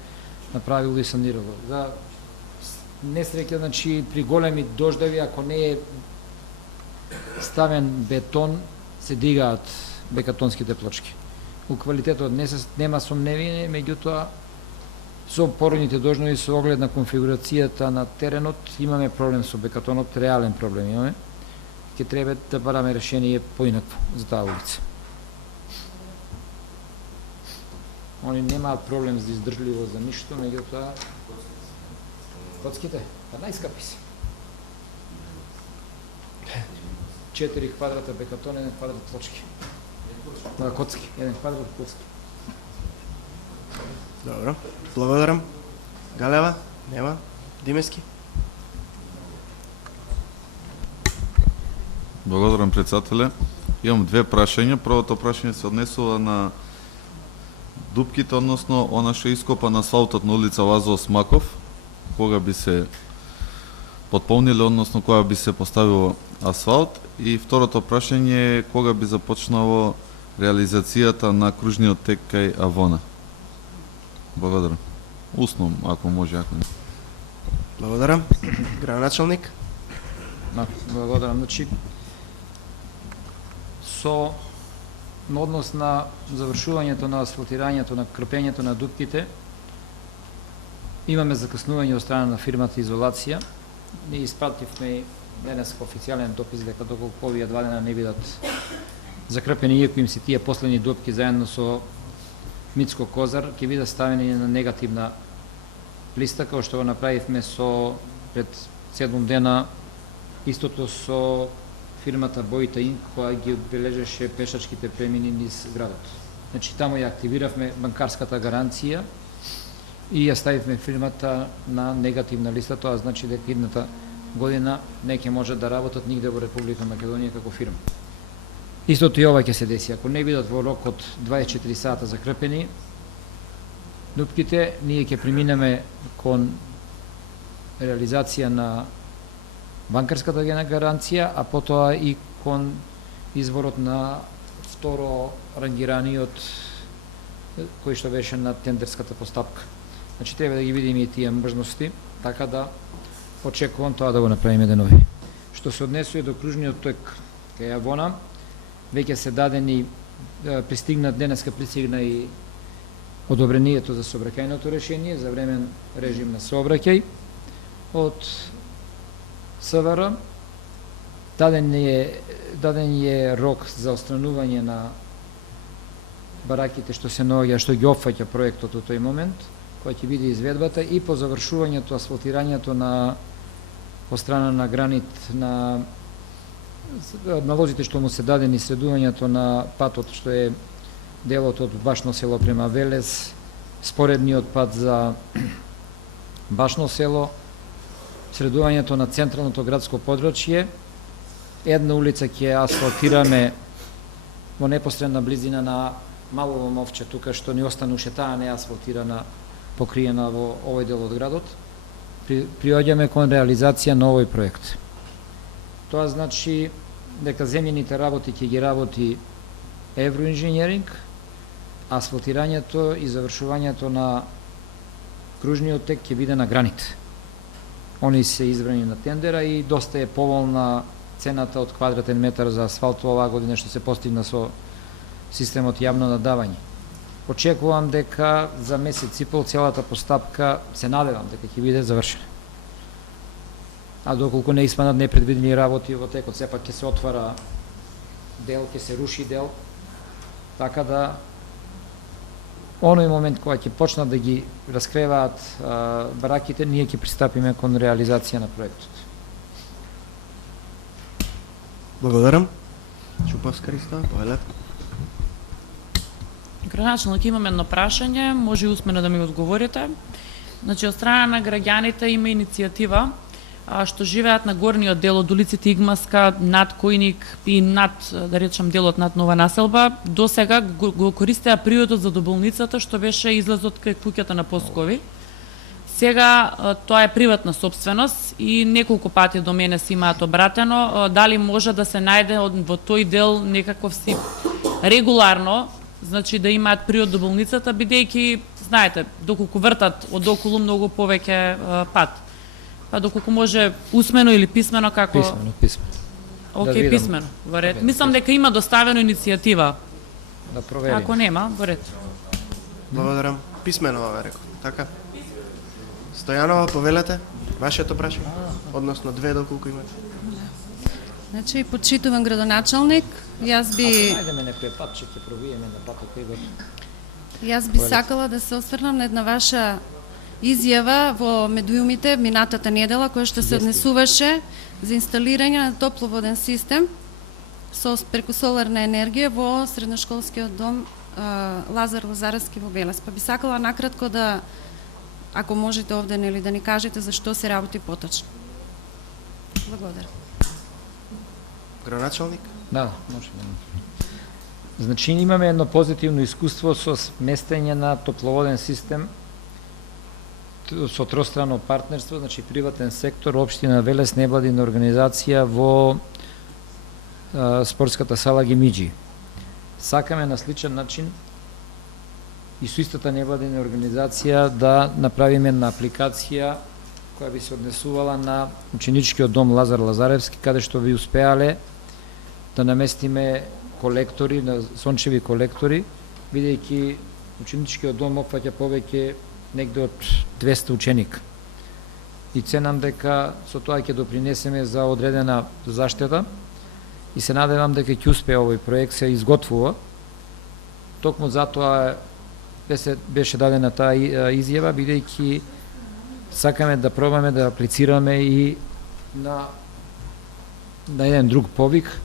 направило и санирало. Да несреќа, значи, при големи дождови, ако не е ставен бетон, се дигаат бекатонските плочки. У квалитетот нема сомневие, меѓутоа со поројните дождови, со оглед на конфигурацијата на теренот, имаме проблем со бекатонот, реален проблем имаме. Ќе треба да бараме решение поинакво за таа улица. Они немаат проблем за издржливост за ништо, меѓутоа коцките, па најскапи се. 4 квадрата бекатон, 1 квадрат плочки. Коцки, 1 квадрат коцки. Добро. Благодарам. Галева? Нема. Димески? Благодарам, председателе. Имам две прашања. Првото прашање се однесува на дупките, односно она што ископа на асфалтот на улица Лазо Осмаков, кога би се потполниле, односно кога би се поставило асфалт, и второто прашање е кога би започнало реализацијата на кружниот тек кај Авона. Благодарам. Усно, ако може, ако не. Благодарам. Градоначалник? Благодарам. Значи, со однос на завршувањето на асфалтирањето, на крпењето на дупките, имаме закаснување од страна на фирмата Изолација. Ние испративме денес официјален допис дека доколку овие 2 дена не бидат закрпени, иако им се тие последни дупки заедно со Мицко Козар, ќе бидат ставени на негативна листа, како што го направивме со пред 7 дена, истото со фирмата Бојта Инк, која ги одбележеше пешачките премини низ градот. Значи, таму ја активиравме банкарската гаранција и ја ставивме фирмата на негативна листа, тоа значи дека идната година не ќе може да работат нигде во Република Македонија како фирма. Истото и ова ќе се деси. Ако не бидат во рок од 24 сата закрпени дупките, ние ќе преминеме кон реализација на банкарската гаранција, а потоа и кон изборот на второ рангираниот кој што беше на тендерската постапка. Значи треба да ги видиме и тие можности, така да очекувам тоа да го направиме денови. Што се однесува до кружниот ток кај Авона, веќе се дадени денеска пристигна и одобрението за сообраќајното решение за времен режим на сообраќај од СВР. Даден е рок за отстранување на бараките што се наоѓа, што ги опфаќа проектот во тој момент, која ќе биде изведбата и по завршувањето, асфалтирањето на по страна на гранит на налозите што му се дадени средувањето на патот што е делот од Башно село према Велес, споредниот пат за Башно село, средувањето на централното градско подрачје, една улица ќе асфалтираме во непосредна близина на Малово Мовче, тука што ни остануше таа не асфалтирана, покриена во овој дел од градот. Приоѓаме кон реализација на овој проект. Тоа значи дека земјените работи ќе ги работи Евроинженеринг, асфалтирањето и завршувањето на кружниот тек ќе биде на Гранит. Они се избрани на тендера и доста е поволна цената од квадратен метар за асфалт оваа година што се постигна со системот јавно надавање. Очекувам дека за месец и пол целата постапка, се надевам дека ќе биде завршена. А доколку не испаднат непредвидени работи во текот, сепак ќе се отвара дел, ќе се руши дел, така да оној момент кога ќе почнат да ги раскреваат бараките, ние ќе пристапиме кон реализација на проектот. Благодарам. Чупавска Риста, повелете. Градоначалник, имам едно прашање, може и усмено да ми одговорите. Значи, од страна на граѓаните има иницијатива што живеат на горниот дел од улиците Игмаска, над Којник и над, да речем, делот над Нова населба. До сега го користеа приодот за до болницата, што беше излазот кај куќата на Поскови. Сега тоа е приватна собственост и неколку пати до мене се имаат обратено. Дали може да се најде во тој дел некаков си регуларно, значи да имаат приод до болницата, бидејќи, знаете, доколку вртат од околу многу повеќе пат. Па доколку може усмено или писмено, како... Писмено. Океј, писмено, во ред. Мислам дека има доставено иницијатива. Да проверим. Ако нема, во ред. Благодарам. Писмено ве реков, така? Стојанова, повелете, вашето прашање, односно две доколку имате. Значи, почитуван градоначалник, јас би... Ако најдеме некој пат, ќе пробиеме на патот кој го... Јас би сакала да се осврнам на една ваша изјава во медиумите минатата недела, која што се однесуваше за инсталирање на топловоден систем преку соларна енергија во средношколскиот дом Лазар Лазаревски во Велес. Па би сакала накратко да, ако можете овде, нели, да ни кажете за што се работи поточно. Благодарам. Градоначалник? Да, може. Значи имаме едно позитивно искуство со сместење на топловоден систем со тространо партнерство, значи приватен сектор, општина Велес, невладина организација во спортската сала Гемиџи. Сакаме на сличен начин и со истата невладина организација да направиме една апликација која би се однесувала на ученичкиот дом Лазар Лазаревски, каде што би успеале да наместиме колектори, на сончеви колектори, бидејќи ученичкиот дом опфаќа повеќе негде од 200 ученика. И ценам дека со тоа ќе допринесеме за одредена заштита и се надевам дека ќе успее овој проект, се изготвува. Токму затоа беше дадена таа изјава, бидејќи сакаме да пробаме да аплицираме и на еден друг повик.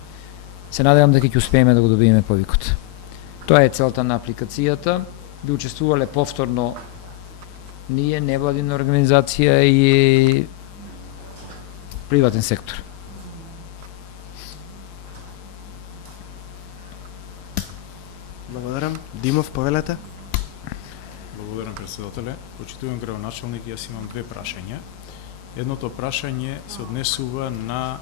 Се надевам дека ќе успееме да го добиеме повикот. Тоа е целта на апликацијата. Би учествувале повторно ние, невладина организација и приватен сектор. Благодарам. Димов, повелете. Благодарам, председателе. Почитувам градоначалник, јас имам две прашања. Едното прашање се однесува на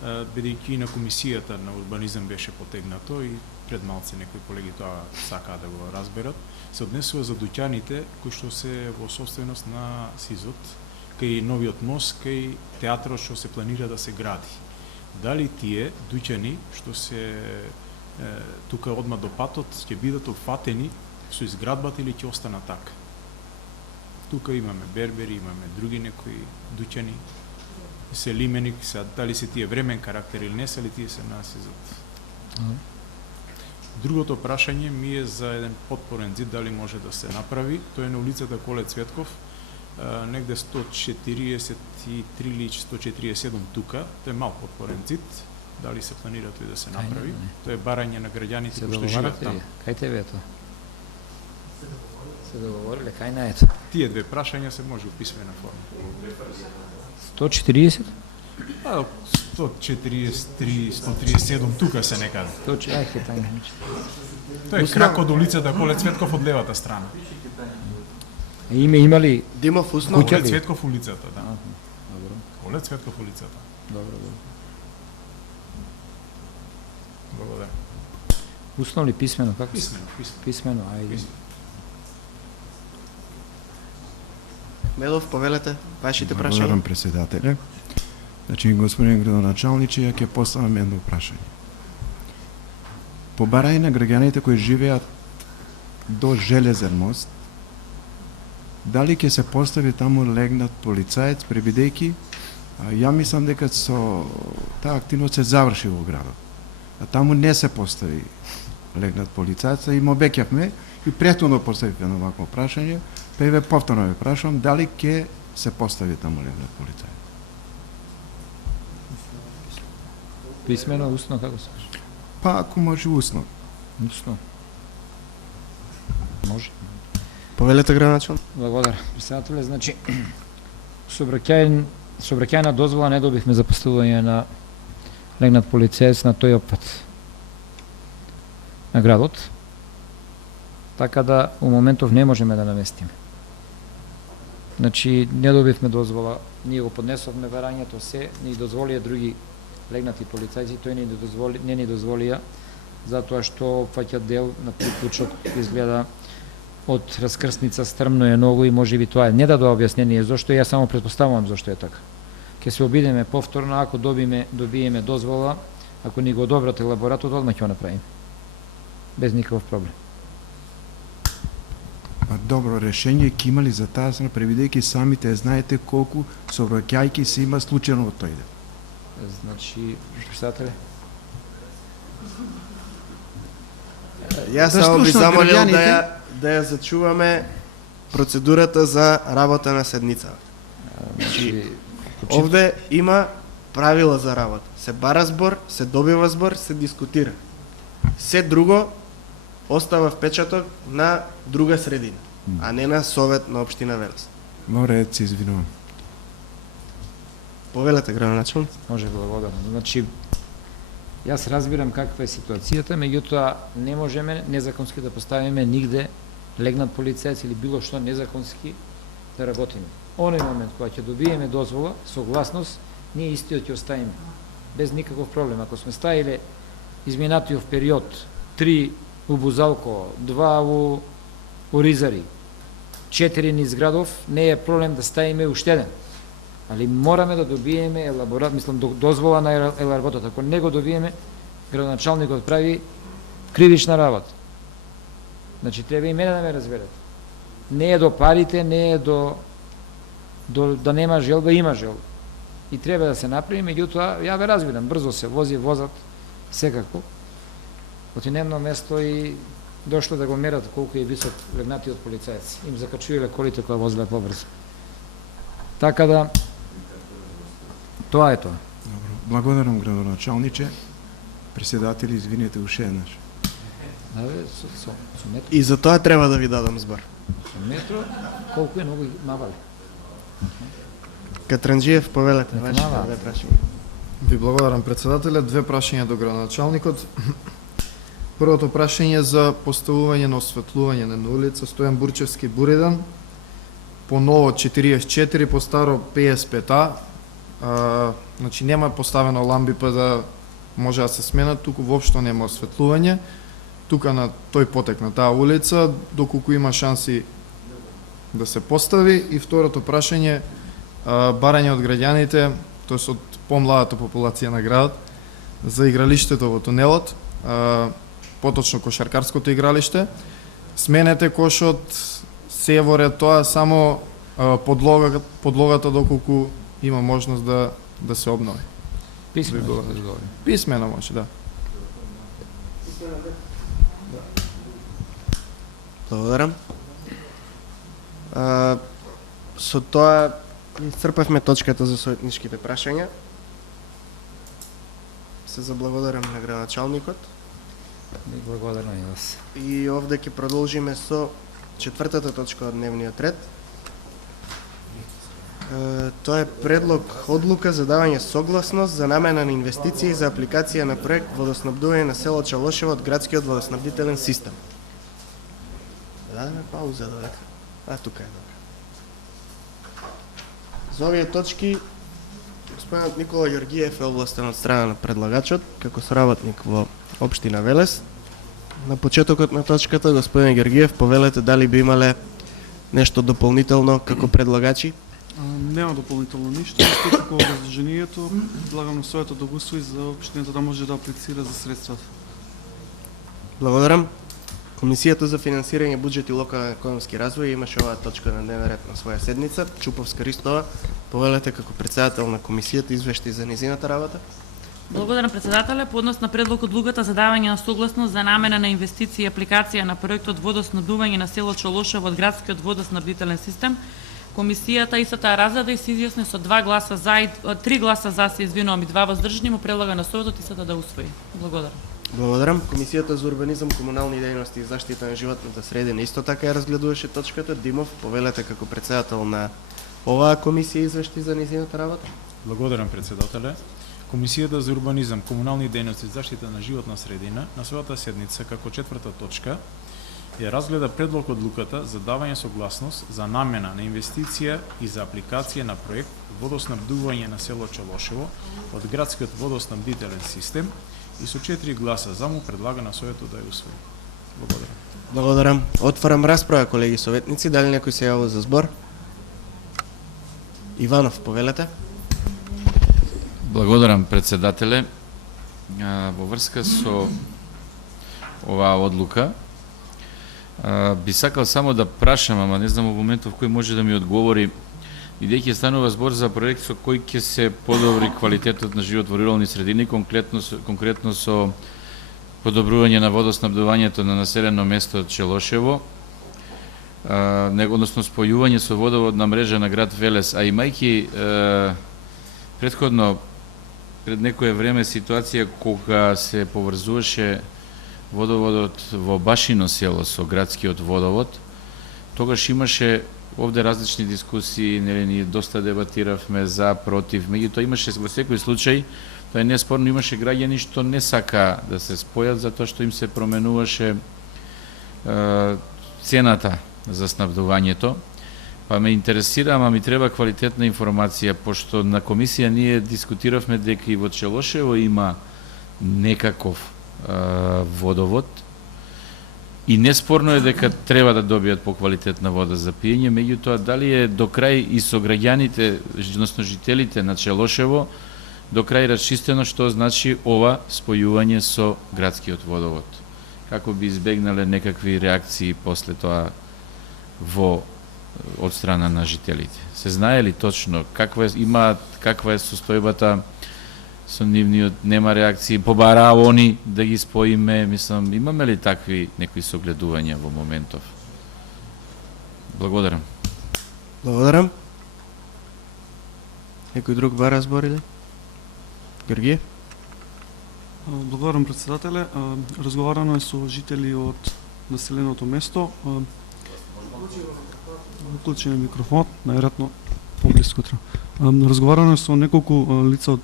бидејќи на комисијата на урбанизам беше потегнато и пред малци некои колеги тоа сакаат да го разберат, се однесува за дуќаните кои што се во собственост на СИЗ-от, кај новиот мост, кај театрот што се планира да се гради. Дали тие дуќани што се тука одма до патот ќе бидат опфатени со изградбата или ќе останат така? Тука имаме бербери, имаме други некои дуќани, се лименик, дали се тие времен карактер или не се, ли тие се на СИЗ-от. Другото прашање ми е за еден подпорен зид, дали може да се направи. Тој е на улицата Коле Цветков, негде 143 или 147 тука. Тој е мал подпорен зид. Дали се планира тој да се направи? Тоа е барање на граѓаните кои што живеат таму. Кај тебе е тоа? Се договориле, кај на ето? Тие две прашања се може у писмена форма. 140? 143, 137 тука се некаде. Тоа е крак од улицата Коле Цветков од левата страна. Има ли Димов уснов? Коле Цветков улицата, да. Добро. Коле Цветков улицата. Добро. Благодарам. Усно ли писмено? Како? Писмено. Ајде. Медов, повелете вашите прашања. Благодарам, председателе. Значи, господин градоначалниче, ја ќе поставам едно прашање. По барање на граѓаните кои живеат до Железен мост, дали ќе се постави таму легнат полицаец, пребидејќи ја мислам дека со таа активност се заврши во градот. А таму не се постави легнат полицаец, и му обеќавме и претhodно поставивме на вакво прашање, па и ве повторно ве прашувам дали ќе се постави таму легнат полицаец. Писмено, усно, како се? Па ако може усно. Усно. Може. Повелете градоначалник. Благодарам. Председателе, значи сообраќајна дозвола не добивме за поставување на легнат полицаец на тој опфат на градот. Така да у моментов не можеме да наместиме. Значи не добивме дозвола, ние го поднесовме барањето се, ни дозволија други легнати полицајци, тој не ни дозволија затоа што фаќа дел на приклучок изгледа од раскрсница стрмно е многу и можеби тоа е. Не да дадо објаснение зошто, ја само претпоставувам зошто е така. Ќе се обидеме повторно, ако добиеме дозвола, ако ни го одобрат елаборатот, одма ќе го направиме. Без никаков проблем. Па добро решение ќе имали за таа страна, превидејќи самите знаете колку сообраќајки се има случајно од тој дел. Значи, председателе? Јас само би замолил да ја зачуваме процедурата за работа на седницата. Значи, овде има правила за работа. Се бара збор, се добива збор, се дискутира. Се друго остава впечаток на друга средина, а не на Совет на општина Велес. Ред, се извинувам. Повелете, градоначалник. Може, благодарам. Значи, јас разбирам каква е ситуацијата, меѓутоа не можеме незаконски да поставиме нигде легнат полицаец или било што незаконски да работиме. Оној момент кога ќе добиеме дозвола, согласност, ние истиот ќе оставиме. Без никаков проблем. Ако сме ставиле изминатиот период 3 у Бузалко, 2 у Ризари, 4 низ градов, не е проблем да ставиме уште еден. Али мораме да добиеме елаборат, дозвола на елаборатот. Ако не го добиеме, градоначалникот прави кривична работа. Значи, треба и мене да ме разберете. Не е до парите, не е до да нема желба, има желба. И треба да се направи, меѓутоа, ја ве разбирам, брзо се возат, секако. Оти на место и дошло да го мерат колку е висок легнатиот полицаец. Им закачувале колите кои возеле побрзо. Така да, тоа е тоа. Добро. Благодарам, градоначалниче. Председатели, извинете уште еднаш. Да, бе, со метро. И за тоа треба да ви дадам збор. Со метро, колку е многу мавали. Катранџиев, повелете вашите две прашања. Ви благодарам, председателя. Две прашања до градоначалникот. Првото прашање за поставување на осветлување на улица Стојан Бурчевски Буридан. по ново 44, по старо 55-а. Значи нема поставено ламби па да може да се сменат, туку воопшто нема осветлување. Тука на тој потек на таа улица, доколку има шанси да се постави. И второто прашање, барање од граѓаните, тоест од помладата популација на градот, за игралиштето во тунелот, поточно кошаркарското игралиште. Сменете кошот, се во ред тоа, само подлогата доколку има можност да се обнови. Писмено. Писмено може, да. Благодарам. Со тоа исцрпавме точката за советничките прашања. Се заблагодарам на градоначалникот. Благодарам и вас. И овде ќе продолжиме со четвртата точка од дневниот ред. Тоа е предлог одлука за давање согласност за намена на инвестиции за апликација на проект водоснабдување на село Чалошево од градскиот водоснабдителен систем. Дадеме пауза додека. Тука е добро. За овие точки господинот Никола Ѓоргиев е овластен од страна на предлагачот како соработник во општина Велес. На почетокот на точката, господин Ѓоргиев, повелете дали би имале нешто дополнително како предлагачи? Нема дополнително ништо, што како образложението, предлагам на советот да го усвои за општината да може да аплицира за средствата. Благодарам. Комисијата за финансирање, буџет и локален економски развој имаше оваа точка на дневен ред на своја седница. Чуповска Ристова, повелете како председател на комисијата извештај за низината работа. Благодарам председателе. По однос на предлог одлуката за давање на согласност за намена на инвестиции и апликација на проектот водоснабдување на село Чалошево од градскиот водоснабдителен систем, комисијата истата разгледа и се изјасни со 2 гласа за и 3 гласа за се извинувам и 2 воздржани, му предлага на советот истата да усвои. Благодарам. Благодарам. Комисијата за урбанизам, комунални дејности и заштита на животната средина исто така ја разгледуваше точката. Димов, повелете како председател на оваа комисија извештај за низината работа. Благодарам председателе. Комисијата за урбанизам, комунални дејности и заштита на животна средина на својата седница како четврта точка ја разгледа предлог одлуката за давање согласност за намена на инвестиција и за апликација на проект водоснабдување на село Чалошево од градскиот водоснабдителен систем и со 4 гласа за му предлага на советот да ја усвои. Благодарам. Благодарам. Отварам расправа, колеги советници. Дали некој се јавува за збор? Иванов, повелете. Благодарам председателе. Во врска со оваа одлука, би сакал само да прашам, ама не знам во моментов кој може да ми одговори, бидејќи станува збор за проект со кој ќе се подобри квалитетот на живот во рурални средини, конкретно со подобрување на водоснабдувањето на населено место Челошево, односно спојување со водоводна мрежа на град Велес, а имајќи предходно пред некое време ситуација кога се поврзуваше водоводот во Башино село со градскиот водовод, тогаш имаше овде различни дискусии, нели ние доста дебатиравме за, против, меѓутоа имаше во секој случај, тоа е неспорно, имаше граѓани што не сака да се спојат затоа што им се променуваше цената за снабдувањето. Па ме интересира, ама ми треба квалитетна информација, пошто на комисија ние дискутиравме дека и во Челошево има некаков водовод и неспорно е дека треба да добијат поквалитетна вода за пиење, меѓутоа дали е до крај и со граѓаните, односно жителите на Челошево, до крај расчистено што значи ова спојување со градскиот водовод. Како би избегнале некакви реакции после тоа од страна на жителите. Се знае ли точно каква е состојбата со нивниот, нема реакции, побараа они да ги споиме, мислам, имаме ли такви некои согледувања во моментов? Благодарам. Благодарам. Некој друг бара збор или? Георгиев? Благодарам председателе. Разговарано е со жители од населеното место. Уклучен микрофон, најверојатно поблиску треба. Разговарано е со неколку лица од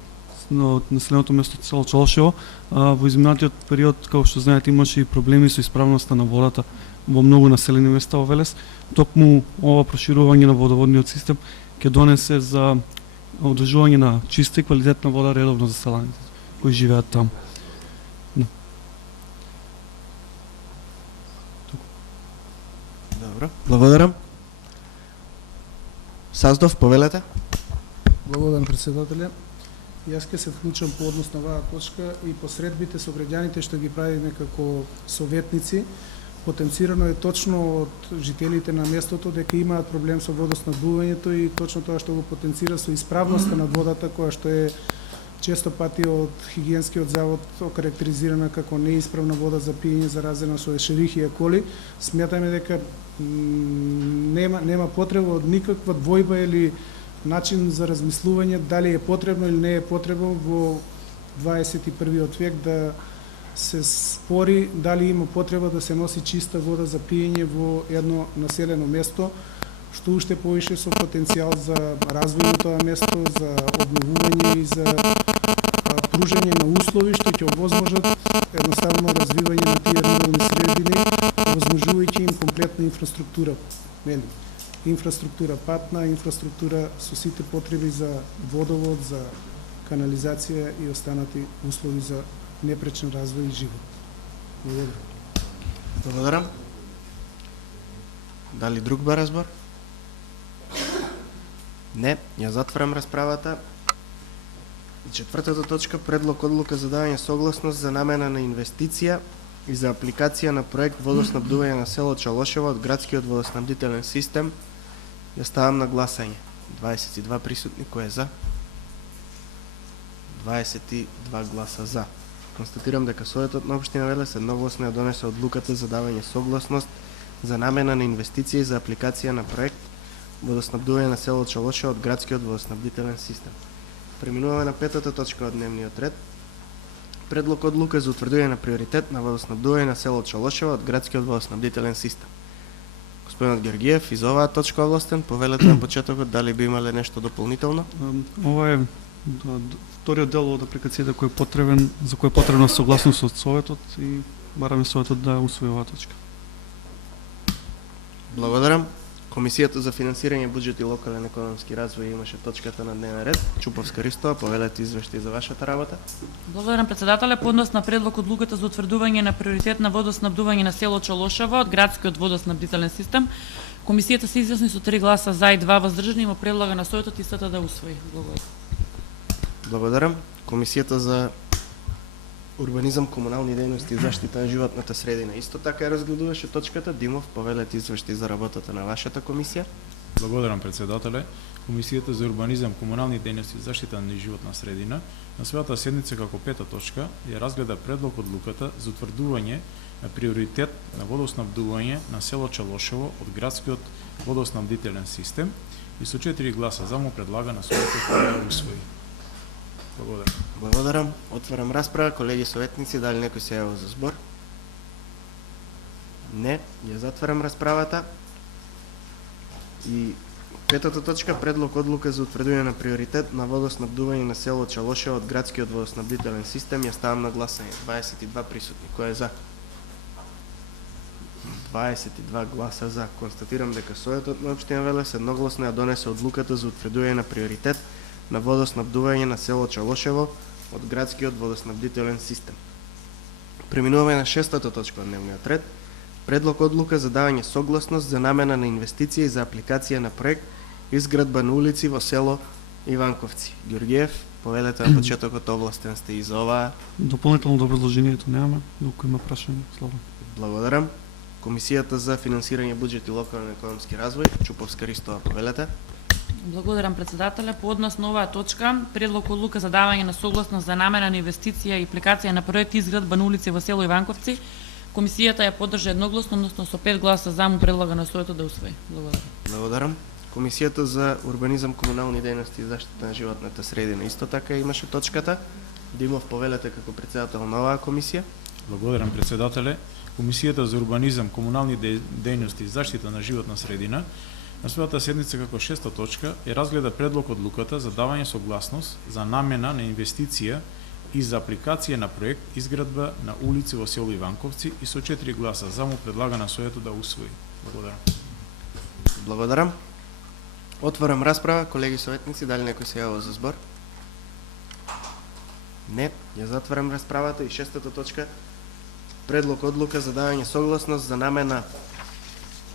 од населеното место село Чолошево. Во изминатиот период, како што знаете, имаше и проблеми со исправноста на водата во многу населени места во Велес. Токму ова проширување на водоводниот систем ќе донесе за одржување на чиста и квалитетна вода редовно за селаните кои живеат таму. Добро, благодарам. Саздов, повелете. Благодарам, председателе. Јас ќе се вклучам по однос на оваа точка и посредбите со граѓаните што ги правиме како советници. Потенцирано е точно од жителите на местото дека имаат проблем со водоснабдувањето и точно тоа што го потенцира со исправноста на водата која што е често пати од хигиенскиот завод окарактеризирана како неисправна вода за пиење заразена со ешерихија коли. Смятаме дека нема потреба од никаква двојба или начин за размислување дали е потребно или не е потребно во 21. век да се спори дали има потреба да се носи чиста вода за пиење во едно населено место, што уште повише со потенцијал за развој на тоа место, за обновување и за пружање на услови што ќе овозможат едноставно развивање на тие рурални средини, овозможувајќи им комплетна инфраструктура, инфраструктура патна, инфраструктура со сите потреби за водовод, за канализација и останати услови за непречен развој и живот. Благодарам. Благодарам. Дали друг ба разбор? Не, ја затварам расправата. Четвртата точка, предлог одлука за давање согласност за намена на инвестиција и за апликација на проект водоснабдување на село Чалошево од градскиот водоснабдителен систем. Ја ставам на гласање. 22 присутни, кој е за? 22 гласа за. Констатирам дека Советот на општина Велес едногласно ја донесе одлуката за давање согласност за намена на инвестиција и за апликација на проект водоснабдување на село Чалошево од градскиот водоснабдителен систем. Преминуваме на петата точка од дневниот ред. Предлог одлука за утврдување на приоритет на водоснабдување на село Чалошево од градскиот водоснабдителен систем. Господинот Георгиев, из оваа точка овластен, повелете на почетокот дали би имале нешто дополнително? Ова е вториот дел од апликацијата кој е потребен, за кој е потребна согласност од Советот и бараме Советот да усвои оваа точка. Благодарам. Комисијата за финансирање, буџет и локален економски развој имаше точката на дневен ред. Чуповска Ристова, повелете извештај за вашата работа. Благодарам, председателе. По однос на предлог одлуката за утврдување на приоритет на водоснабдување на село Чалошево од градскиот водоснабдителен систем, комисијата се изјасни со 3 гласа за и 2 воздржани и му предлага на Советот истата да усвои. Благодарам. Благодарам. Комисијата за урбанизам, комунални дејности и заштита на животната средина исто така ја разгледуваше точката. Димов, повелете извештај за работата на вашата комисија. Благодарам, председателе. Комисијата за урбанизам, комунални дејности и заштита на животна средина на својата седница како пета точка ја разгледа предлог одлуката за утврдување на приоритет на водоснабдување на село Чалошево од градскиот водоснабдителен систем и со 4 гласа за му предлага на Советот да усвои. Благодарам. Благодарам. Отварам расправа. Колеги советници, дали некој се јавува за збор? Не. Ја затварам расправата. И петата точка, предлог одлука за утврдување на приоритет на водоснабдување на село Чалошево од градскиот водоснабдителен систем. Ја ставам на гласање. 22 присутни. Кој е за? 22 гласа за. Констатирам дека Советот на општина Велес едногласно ја донесе одлуката за утврдување на приоритет на водоснабдување на село Чалошево од градскиот водоснабдителен систем. Преминуваме на шестата точка од дневниот ред. Предлог одлука за давање согласност за намена на инвестиција и за апликација на проект изградба на улици во село Иванковци. Георгиев, повелете на почетокот овластен сте и за оваа. Дополнително до образложението немаме, доколку има прашање, слободно. Благодарам. Комисијата за финансирање, буџет и локален економски развој, Чуповска Ристова, повелете. Благодарам, председателе. По однос на оваа точка, предлог одлука за давање на согласност за намена на инвестиција и апликација на проект изградба на улици во село Иванковци, комисијата ја поддржа едногласно, односно со 5 гласа за му предлага на Советот да усвои. Благодарам. Благодарам. Комисијата за урбанизам, комунални дејности и заштита на животната средина исто така имаше точката. Димов, повелете како председател на оваа комисија. Благодарам, председателе. Комисијата за урбанизам, комунални дејности и заштита на животна средина На својата седница како шеста точка ја разгледа предлог одлуката за давање согласност за намена на инвестиција и за апликација на проект изградба на улици во село Иванковци и со 4 гласа за му предлага на сојето да усвои. Благодарам. Благодарам. Отварам расправа, колеги советници, дали некој се јавува за збор? Не, ја затварам расправата и шестата точка предлог одлука за давање согласност за намена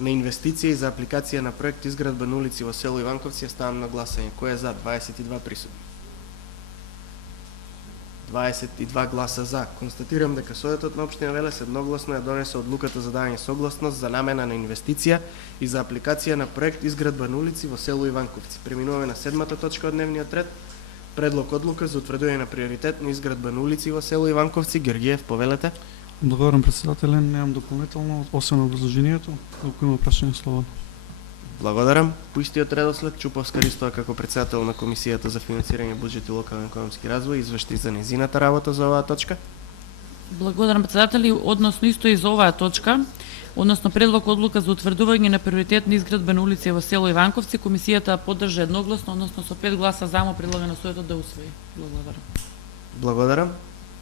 на инвестиција и за апликација на проект изградба на улици во село Иванковци ја ставам на гласање. Кој е за? 22 присутни. 22 гласа за. Констатирам дека Советот на општина Велес едногласно ја донесе одлуката за давање согласност за намена на инвестиција и за апликација на проект изградба на улици во село Иванковци. Преминуваме на седмата точка од дневниот ред. Предлог одлука за утврдување на приоритет на изградба на улици во село Иванковци. Георгиев, повелете. Благодарам, председателе, немам дополнително, освен образложението, ако има прашање слободно. Благодарам. По истиот редослед Чуповска Ристова како председател на Комисијата за финансирање буџет и локален економски развој извешти за незината работа за оваа точка. Благодарам, председатели, односно исто и за оваа точка, односно предлог одлука за утврдување на приоритет на изградба на улици во село Иванковци, комисијата поддржа едногласно, односно со 5 гласа за му предлага на Советот да усвои. Благодарам. Благодарам.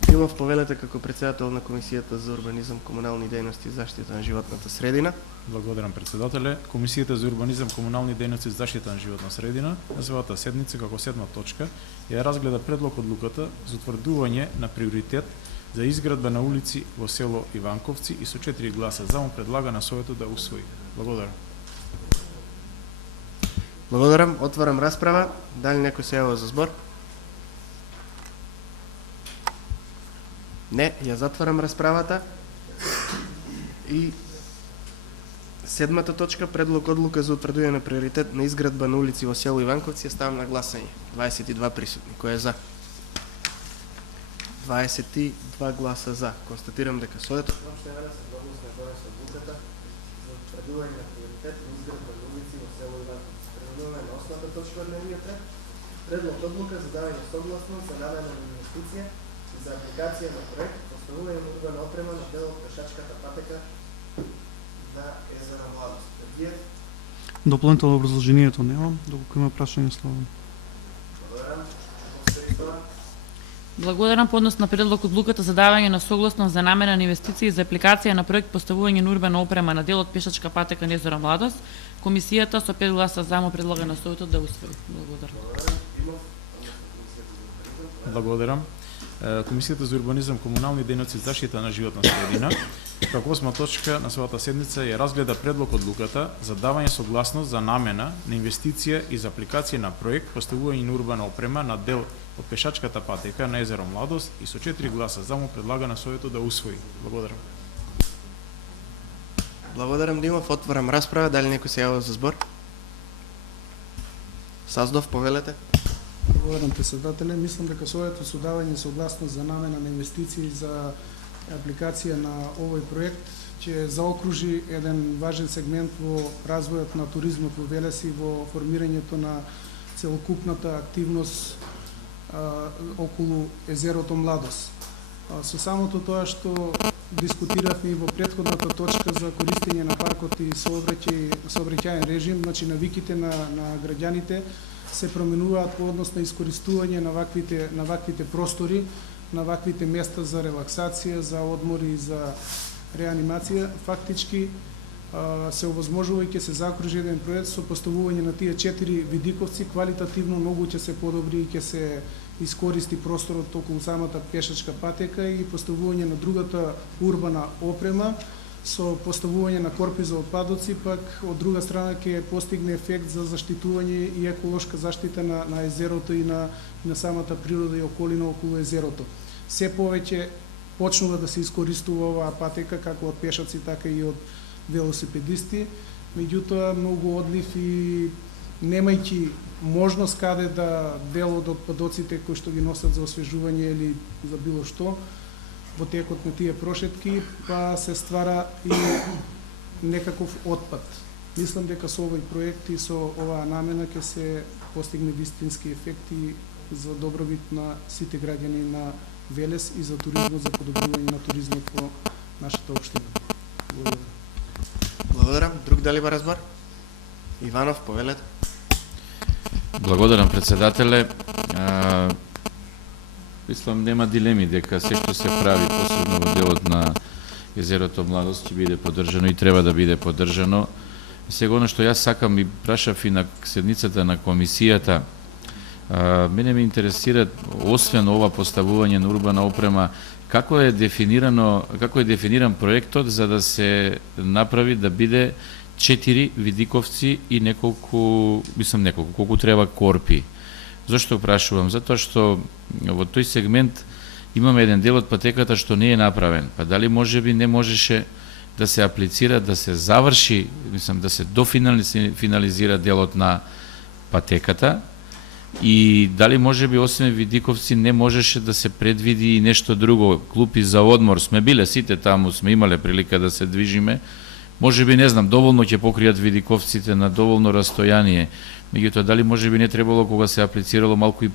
Димов, повелете како председател на Комисијата за урбанизам, комунални дејности и заштита на животната средина. Благодарам, председателе. Комисијата за урбанизам, комунални дејности и заштита на животна средина на својата седница како седма точка ја разгледа предлог одлуката за утврдување на приоритет за изградба на улици во село Иванковци и со 4 гласа за му предлага на Советот да усвои. Благодарам. Благодарам. Отварам расправа. Дали некој се јавува за збор? Не, ја затварам расправата. И седмата точка предлог одлука за утврдување на приоритет на изградба на улици во село Иванковци ја ставам на гласање. 22 присутни. Кој е за? 22 гласа за. Констатирам дека Советот на општина Велес едногласно ја донесе одлуката за утврдување на приоритет на изградба на улици во село Иванковци. Преминуваме на осмата точка од дневниот ред. Предлог одлука за давање согласност за намена на инвестиција и за апликација на проект поставување на урбана опрема на дел од пешачката патека на езера Младост. Дополнително образложението немам, доколку има прашање слободно. Благодарам. Благодарам по однос на предлог одлуката за давање на согласност за намена на инвестиција и за апликација на проект поставување на урбана опрема на дел од пешачка патека на езера Младост. Комисијата со 5 гласа за му предлага на Советот да усвои. Благодарам. Благодарам. Комисијата за урбанизам, комунални дејности и заштита на животна средина, како осма точка на својата седница ја разгледа предлог одлуката за давање согласност за намена на инвестиција и за апликација на проект поставување на урбана опрема на дел од пешачката патека на езеро Младост и со 4 гласа за му предлага на Советот да усвои. Благодарам. Благодарам, Димов. Отварам расправа. Дали некој се јавува за збор? Саздов, повелете. Благодарам, председателе. Мислам дека Советот со давање согласност за намена на инвестиции за апликација на овој проект ќе заокружи еден важен сегмент во развојот на туризмот во Велес и во формирањето на целокупната активност околу езерото Младост. Со самото тоа што дискутиравме и во претходната точка за користење на паркот и сообраќајен режим, значи навиките на граѓаните се променуваат по однос на искористување на ваквите простори, на ваквите места за релаксација, за одмор и за реанимација. Фактички се овозможува и ќе се закружи еден проект со поставување на тие 4 видиковци, квалитативно многу ќе се подобри и ќе се искористи просторот околу самата пешачка патека и поставување на другата урбана опрема со поставување на корпи за отпадоци, пак од друга страна ќе постигне ефект за заштитување и еколошка заштита на езерото и на самата природа и околина околу езерото. Се повеќе почнува да се искористува оваа патека како од пешаци, така и од велосипедисти, меѓутоа многу одлив и немајќи можност каде да дел од отпадоците кои што ги носат за освежување или за било што во текот на тие прошетки, па се ствара и некаков отпад. Мислам дека со овој проект и со оваа намена ќе се постигне вистински ефекти за добробит на сите граѓани на Велес и за туризмот, за подобрување на туризмот во нашата општина. Благодарам. Благодарам. Друг дали има разбор? Иванов, повелете. Благодарам, председателе. Мислам, нема дилеми дека се што се прави, посебно во делот на езерото Младост, ќе биде поддржано и треба да биде поддржано. Сега, оно што јас сакам и прашав и на седницата на комисијата, мене ме интересира, освен ова поставување на урбана опрема, како е дефиниран проектот за да се направи да биде 4 видиковци и неколку, колку треба корпи. Зошто прашувам? Затоа што во тој сегмент имаме еден дел од патеката што не е направен. Па дали можеби не можеше да се аплицира, да се заврши, да се дофинализира делот на патеката, и дали можеби освен видиковци не можеше да се предвиди и нешто друго, клупи за одмор, сме биле сите таму, сме имале прилика да се движиме, можеби не знам, доволно ќе покријат видиковците на доволно растојание, меѓутоа дали можеби не требало кога се аплицирало малку и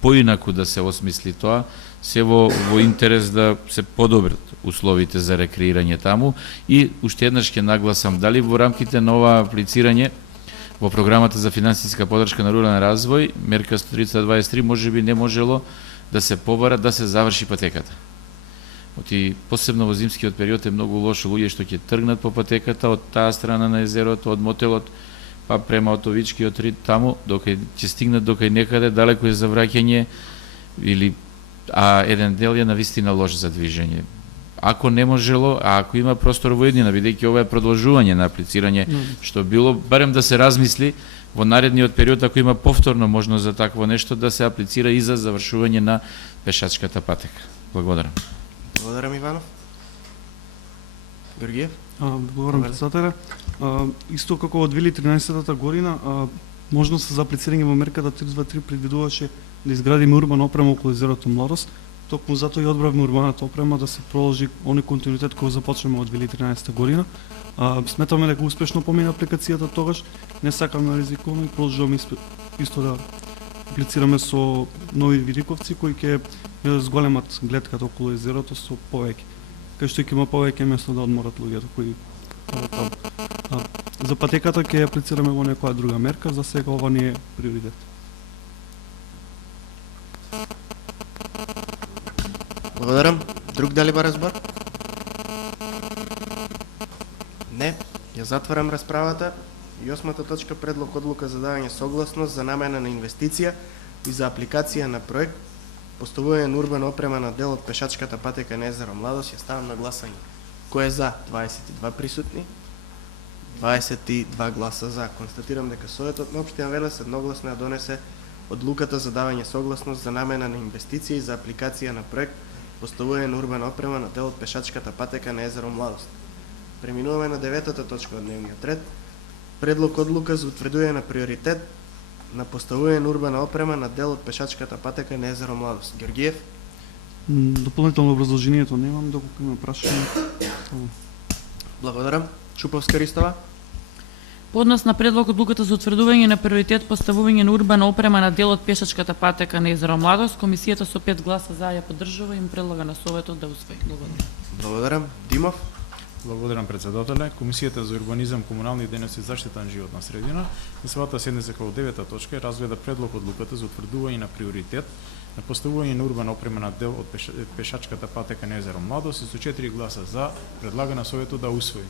поинаку да се осмисли тоа, се во интерес да се подобрат условите за рекреирање таму. И уште еднаш ќе нагласам, дали во рамките на ова аплицирање во програмата за финансиска поддршка на рурален развој, мерка 123 можеби не можело да се побара да се заврши патеката. Оти посебно во зимскиот период е многу лошо луѓе што ќе тргнат по патеката од таа страна на езерото, од мотелот, па према Отовичкиот рид таму, докај ќе стигнат докај некаде далеко е за враќање, а еден дел е навистина лош за движење. Ако не можело, а ако има простор во иднина, бидејќи ова е продолжување на аплицирање, што било барем да се размисли во наредниот период, ако има повторно можност за такво нешто, да се аплицира и за завршување на пешачката патека. Благодарам. Благодарам, Иванов. Георгиев? Благодарам, председателе. Исто како во 2013 година, можност за аплицирање во мерката 323 предвидуваше да изградиме урбана опрема околу езерото Младост. Токму затоа и одбравме урбаната опрема да се продолжи оној континуитет кој започнеме од 2013 година. Сметаме дека успешно помина апликацијата тогаш, не сакаме да ризикуваме и продолжуваме исто да аплицираме со нови видиковци кои ќе зголемат гледката околу езерото со повеќе. Кај што ќе има повеќе место да одморат луѓето кои таму. За патеката ќе аплицираме во некоја друга мерка, за сега ова не е приоритет. Благодарам. Друг дали ба разбор? Не. Ја затварам расправата. И 8-та точка, предлог одлука за давање согласност за намена на инвестиција и за апликација на проект поставување на урбана опрема на дел од пешачката патека на езеро Младост. Ја ставам на гласање. Кој е за? 22 присутни. 22 гласа за. Констатирам дека Советот на општина Велес едногласно ја донесе одлуката за давање согласност за намена на инвестиција и за апликација на проект поставување на урбана опрема на дел од пешачката патека на езеро Младост. Преминуваме на 9-та точка од дневниот ред. Предлог одлука за утврдување на приоритет на поставување на урбана опрема на дел од пешачката патека на езеро Младост. Георгиев? Дополнително образложението немам, доколку има прашање. Благодарам. Чуповска Ристова? По однос на предлог одлуката за утврдување на приоритет поставување на урбана опрема на дел од пешачката патека на езеро Младост, комисијата со 5 гласа за ја поддржува и им предлага на Советот да усвои. Благодарам. Благодарам. Димов? Благодарам, председателе. Комисијата за урбанизам, комунални дејности и заштита на животна средина на својата седница како 9-та точка разгледа предлог одлуката за утврдување на приоритет на поставување на урбана опрема на дел од пешачката патека на езеро Младост и со 4 гласа за предлага на Советот да усвои.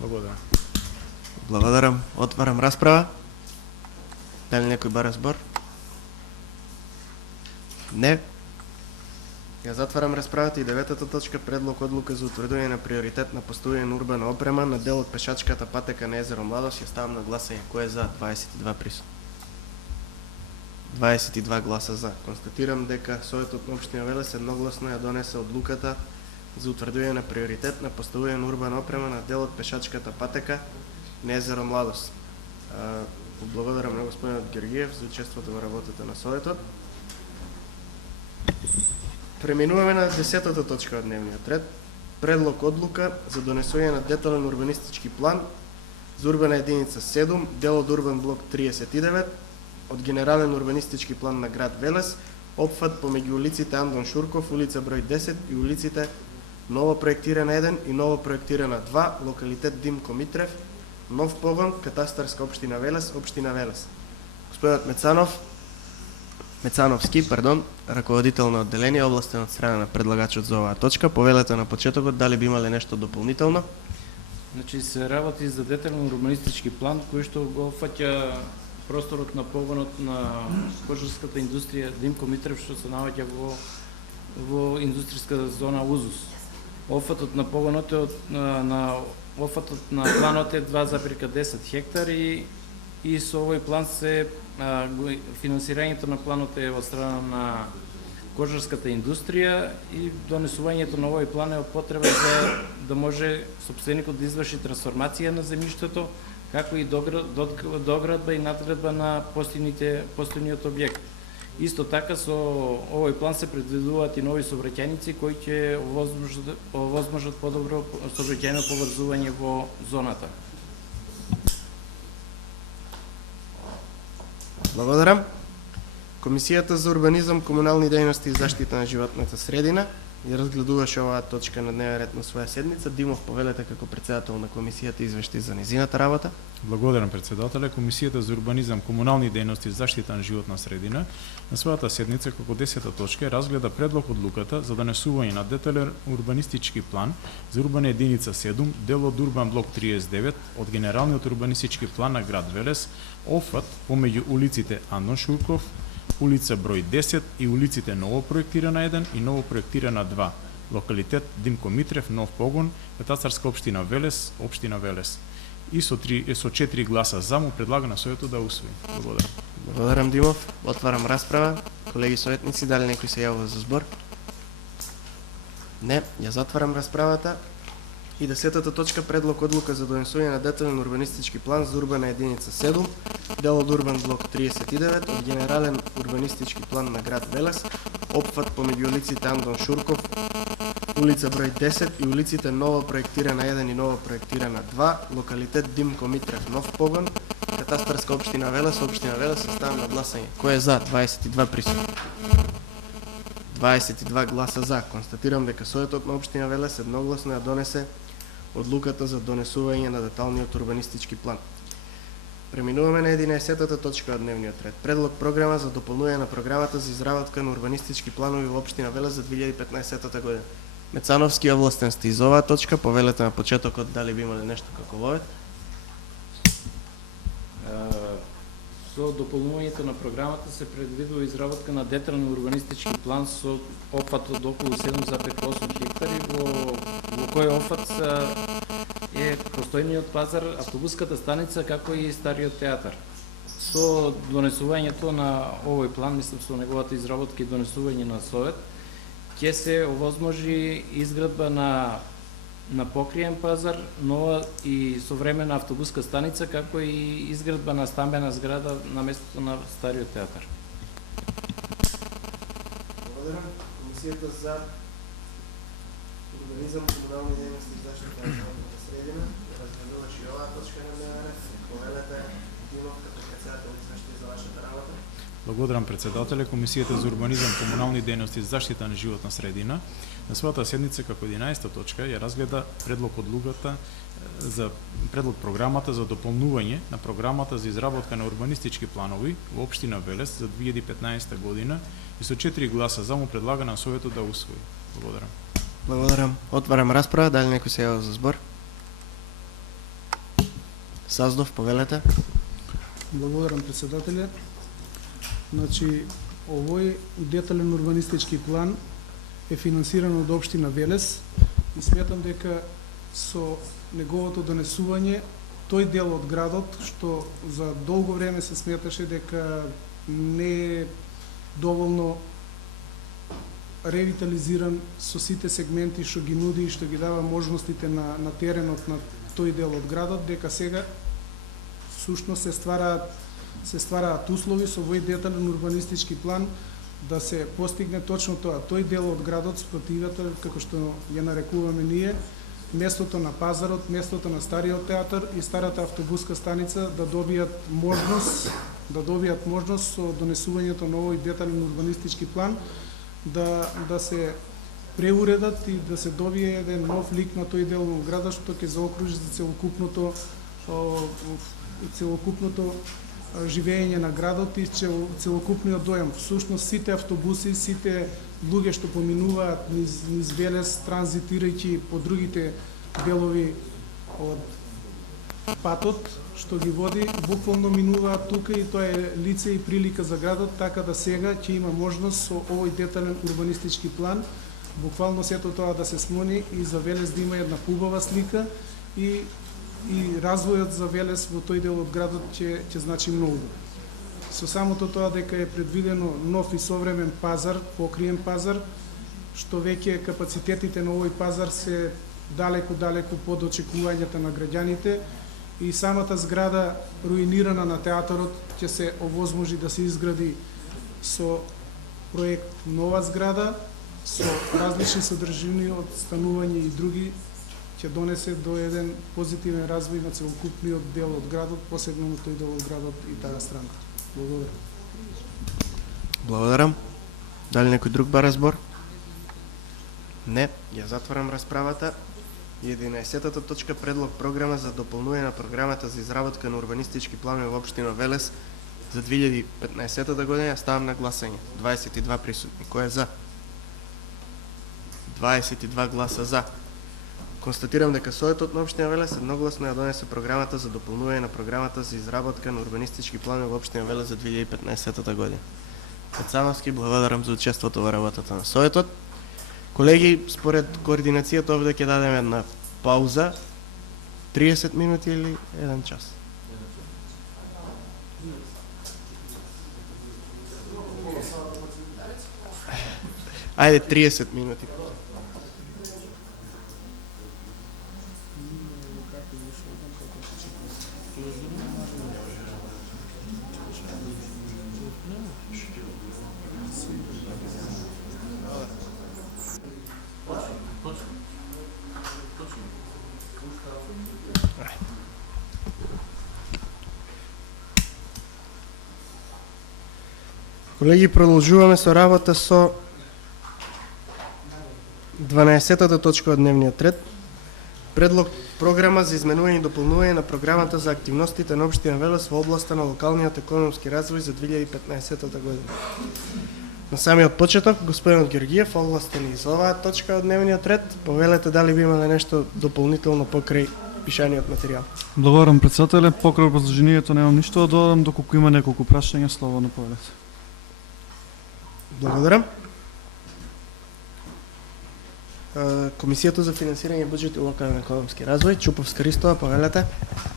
Благодарам. Благодарам. Отварам расправа. Дали некој ба разбор? Не. Ја затварам расправата и 9-та точка, предлог одлука за утврдување на приоритет на поставување на урбана опрема на дел од пешачката патека на езеро Младост. Ја ставам на гласање. Кој е за? 22 присутни. 22 гласа за. Констатирам дека Советот на општина Велес едногласно ја донесе одлуката за утврдување на приоритет на поставување на урбана опрема на дел од пешачката патека на езеро Младост. Благодарам на господинот Георгиев за учеството во работата на Советот. Преминуваме на 10-та точка од дневниот ред. Предлог одлука за донесување на детален урбанистички план за урбана единица 7, дел од урбан блок 39, од генерален урбанистички план на град Велес, опфат помеѓу улиците Андон Шурков, улица број 10 и улиците Ново проектирана 1 и Ново проектирана 2, локалитет Димко Митрев, нов погон, катастарска општина Велес, општина Велес. Господинот Мецановски, раководител на одделение, областен од страна на предлагачот за оваа точка. Повелете на почетокот, дали би имале нешто дополнително? Значи се работи за детален урбанистички план кој што го фаќа просторот на погонот на кожарската индустрија Димко Митрев што се наоѓа во индустријска зона Узус. Офатот на погонот е офатот на планот е 2,10 хектари и со овој план се финансирањето на планот е од страна на кожарската индустрија и донесувањето на овој план е од потреба за да може сопственикот да изврши трансформација на земјиштето, како и доградба и надградба на постојниот објект. Исто така со овој план се предвидуваат и нови сообраќајници кои ќе овозможат подобро сообраќајно поврзување во зоната. Благодарам. Комисијата за урбанизам, комунални дејности и заштита на животната средина ја разгледуваше оваа точка на дневен ред на своја седница. Димов, повелете како председател на комисијата извешти за низината работа. Благодарам, председателе. Комисијата за урбанизам, комунални дејности и заштита на животна средина на својата седница како 10-та точка разгледа предлог одлуката за донесување на детален урбанистички план за урбана единица 7, дел од урбан блок 39 од генералниот урбанистички план на град Велес, офат помеѓу улиците Андон Шурков, улица број 10 и улиците Ново проектирана 1 и Ново проектирана 2, локалитет Димко Митрев, нов погон, катастарска општина Велес, општина Велес. И со 4 гласа за му предлага на Советот да усвои. Благодарам. Благодарам, Димов. Отварам расправа. Колеги советници, дали некој се јавува за збор? Не, ја затварам расправата. И 10-та точка, предлог одлука за донесување на детален урбанистички план за урбана единица 7, дел од урбан блок 39, од генерален урбанистички план на град Велес, опфат помеѓу улиците Андон Шурков, улица број 10 и улиците Ново проектирана 1 и Ново проектирана 2, локалитет Димко Митрев, нов погон, катастарска општина Велес, ставам на гласање. Кој е за? 22 присутни. 22 гласа за. Констатирам дека Советот на општина Велес едногласно ја донесе одлуката за донесување на деталниот урбанистички план. Преминуваме на 11-та точка од дневниот ред. Предлог програма за дополнување на програмата за изработка на урбанистички планови во општина Велес за 2015 година. Мецановски, овластен сте из оваа точка, повелете на почетокот дали би имале нешто како вовет. Со дополнувањето на програмата се предвидува изработка на детален урбанистички план со опфат од околу 7,8 хектари во кој опфат е постојниот пазар, автобуската станица, како и стариот театар. Со донесувањето на овој план, мислам со неговата изработка и донесување на Совет, ќе се овозможи изградба на покриен пазар, нова и современа автобуска станица, како и изградба на стамбена зграда на местото на стариот театар. Благодарам. Комисијата за урбанизам, комунални дејности и заштита на животната средина разгледуваше оваа точка на дневен ред. Повелете, Димов, како председател, извешти за вашата работа. Благодарам, председателе. Комисијата за урбанизам, комунални дејности и заштита на животна средина на својата седница како 11-та точка ја разгледа предлог одлуката за предлог програмата за дополнување на програмата за изработка на урбанистички планови во општина Велес за 2015 година и со 4 гласа за му предлага на Советот да усвои. Благодарам. Благодарам. Отварам расправа. Дали некој се јавува за збор? Саздов, повелете. Благодарам, председателе. Значи, овој детален урбанистички план е финансиран од општина Велес и сметам дека со неговото донесување тој дел од градот што за долго време се сметаше дека не е доволно ревитализиран со сите сегменти што ги нуди и што ги дава можностите на теренот на тој дел од градот, дека сега всушност се ствараат услови со овој детален урбанистички план да се постигне точно тоа. Тој дел од градот, спротивата, како што ја нарекуваме ние, местото на пазарот, местото на стариот театар и старата автобуска станица да добијат можност со донесувањето на овој детален урбанистички план да се преуредат и да се добие еден нов лик на тој дел од градот што ќе заокружи за целокупното целокупното живење на градот и целокупниот дојам. Всушност сите автобуси, сите луѓе што поминуваат низ Велес, транзитирајќи по другите делови од патот што ги води, буквално минуваат тука и тоа е лице и прилика за градот, така да сега ќе има можност со овој детален урбанистички план буквално сето тоа да се смони и за Велес да има една хубава слика и развојот за Велес во тој дел од градот ќе значи многу. Со самото тоа дека е предвидено нов и современ пазар, покриен пазар, што веќе капацитетите на овој пазар се далеку под очекувањата на граѓаните и самата зграда руинирана на театарот ќе се овозможи да се изгради со проект нова зграда, со различни содржини од станување и други, ќе донесе до еден позитивен развој на целокупниот дел од градот, посебно на тој дел од градот и таа страна. Благодарам. Благодарам. Дали некој друг бара збор? Не, ја затварам расправата. 11-та точка предлог програма за дополнување на програмата за изработка на урбанистички планови во општина Велес за 2015 година ставам на гласање. 22 присутни. Кој е за? 22 гласа за. Констатирам дека Советот на општина Велес едногласно ја донесе програмата за дополнување на програмата за изработка на урбанистички планови во општина Велес за 2015 година. Пецановски, благодарам за учеството во работата на Советот. Колеги, според координацијата овде ќе дадеме една пауза, 30 минути или 1 час. Ајде 30 минути. Колеги, продолжуваме со работа со 12-та точка од дневниот ред. Предлог програма за изменување и дополнување на програмата за активностите на општина Велес во областа на локалниот економски развој за 2015 година. На самиот почеток, господинот Георгиев, огластен и за оваа точка од дневниот ред, повелете дали би имале нешто дополнително покрај пишаниот материјал. Благодарам, председателе. Покрај образложението немам ништо да додадам, доколку има неколку прашања, слободно повелете. Благодарам. Комисијата за финансирање буџет и локален економски развој, Чуповска Ристова, повелете.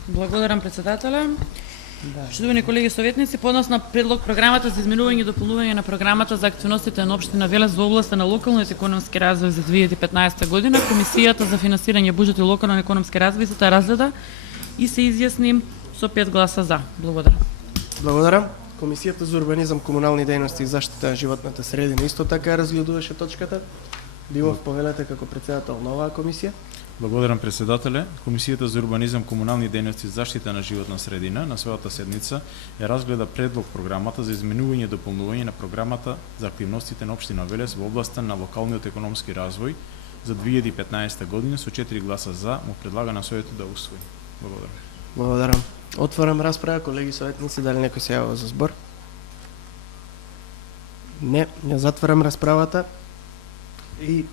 Благодарам, председателе. Почитувани колеги советници, по однос на предлог програмата за изменување и дополнување на програмата за активностите на општина Велес во областа на локалниот економски развој за 2015 година, Комисијата за финансирање буџет и локален економски развој се разгледа и се изјасни со 5 гласа за. Благодарам. Благодарам. Комисијата за урбанизам, комунални дејности и заштита на животната средина исто така разгледуваше точката. Димов, повелете како председател на оваа комисија. Благодарам, председателе. Комисијата за урбанизам, комунални дејности и заштита на животна средина на својата седница ја разгледа предлог програмата за изменување и дополнување на програмата за активностите на општина Велес во областа на локалниот економски развој за 2015 година со 4 гласа за, му предлага на Советот да усвои. Благодарам. Благодарам. Отварам расправа, колеги советници, дали некој се јавува за збор? Не, ја затварам расправата. И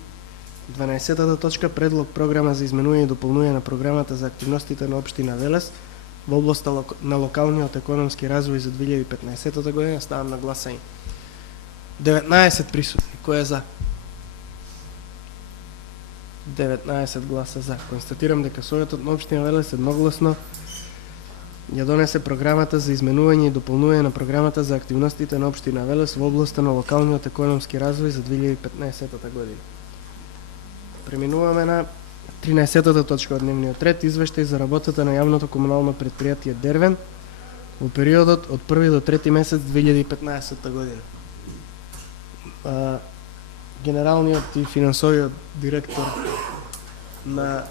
12-та точка предлог програма за изменување и дополнување на програмата за активностите на општина Велес во областа на локалниот економски развој за 2015 година ставам на гласање. 19 присутни. Кој е за? 19 гласа за. Констатирам дека Советот на општина Велес едногласно ја донесе програмата за изменување и дополнување на програмата за активностите на општина Велес во областа на локалниот економски развој за 2015 година. Преминуваме на 13-та точка од дневниот ред, извештај за работата на јавното комунално претпријатие Дервен во периодот од 1 до 3 месец 2015 година. Генералниот и финансовиот директор на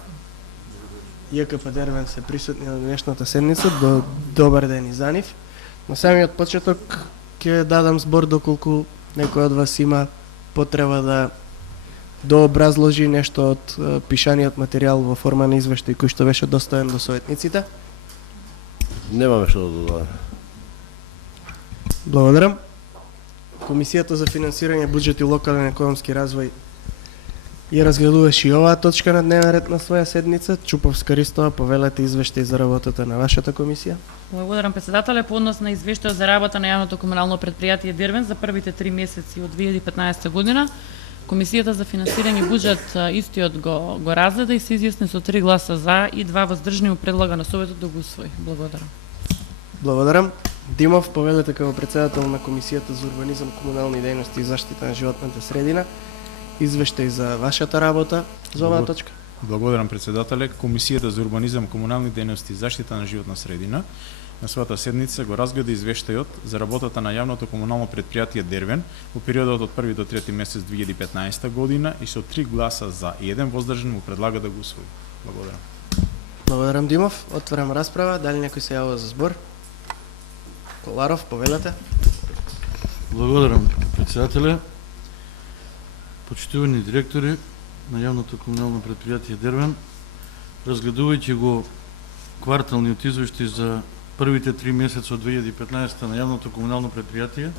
ЈКП Дервен се присутни на денешната седница. Добар ден и за нив. На самиот почеток ќе дадам збор доколку некој од вас има потреба да дообразложи нешто од пишаниот материјал во форма на извештај кој што беше доставен до советниците. Немаме што да додадам. Благодарам. Комисијата за финансирање, буџет и локален економски развој ја разгледуваше и оваа точка на дневен ред на своја седница. Чуповска Ристова, повелете извештај за работата на вашата комисија. Благодарам председателе. По однос на извештајот за работа на јавното комунално предпријатие Дервен за првите 3 месеци од 2015 година, Комисијата за финансирање буџет истиот го разгледа и се изјасни со 3 гласа за и 2 воздржани му предлага на Советот да го усвои. Благодарам. Благодарам. Димов, повелете како председател на Комисијата за урбанизам, комунални дејности и заштита на животната средина, извештај за вашата работа за оваа точка. Благодарам председателе. Комисијата за урбанизам, комунални дејности и заштита на животна средина на својата седница го разгледа извештајот за работата на јавното комунално предпријатие Дервен во периодот од 1 до 3 месец 2015 година и со 3 гласа за и 1 воздржан му предлага да го усвои. Благодарам. Благодарам Димов. Отварам расправа. Дали некој се јавува за збор? Коларов, повелете. Благодарам председателе. Почитувани директори на јавното комунално предпријатие Дервен, разгледувајќи го кварталниот извештај за првите 3 месеца од 2015 на јавното комунално предпријатие,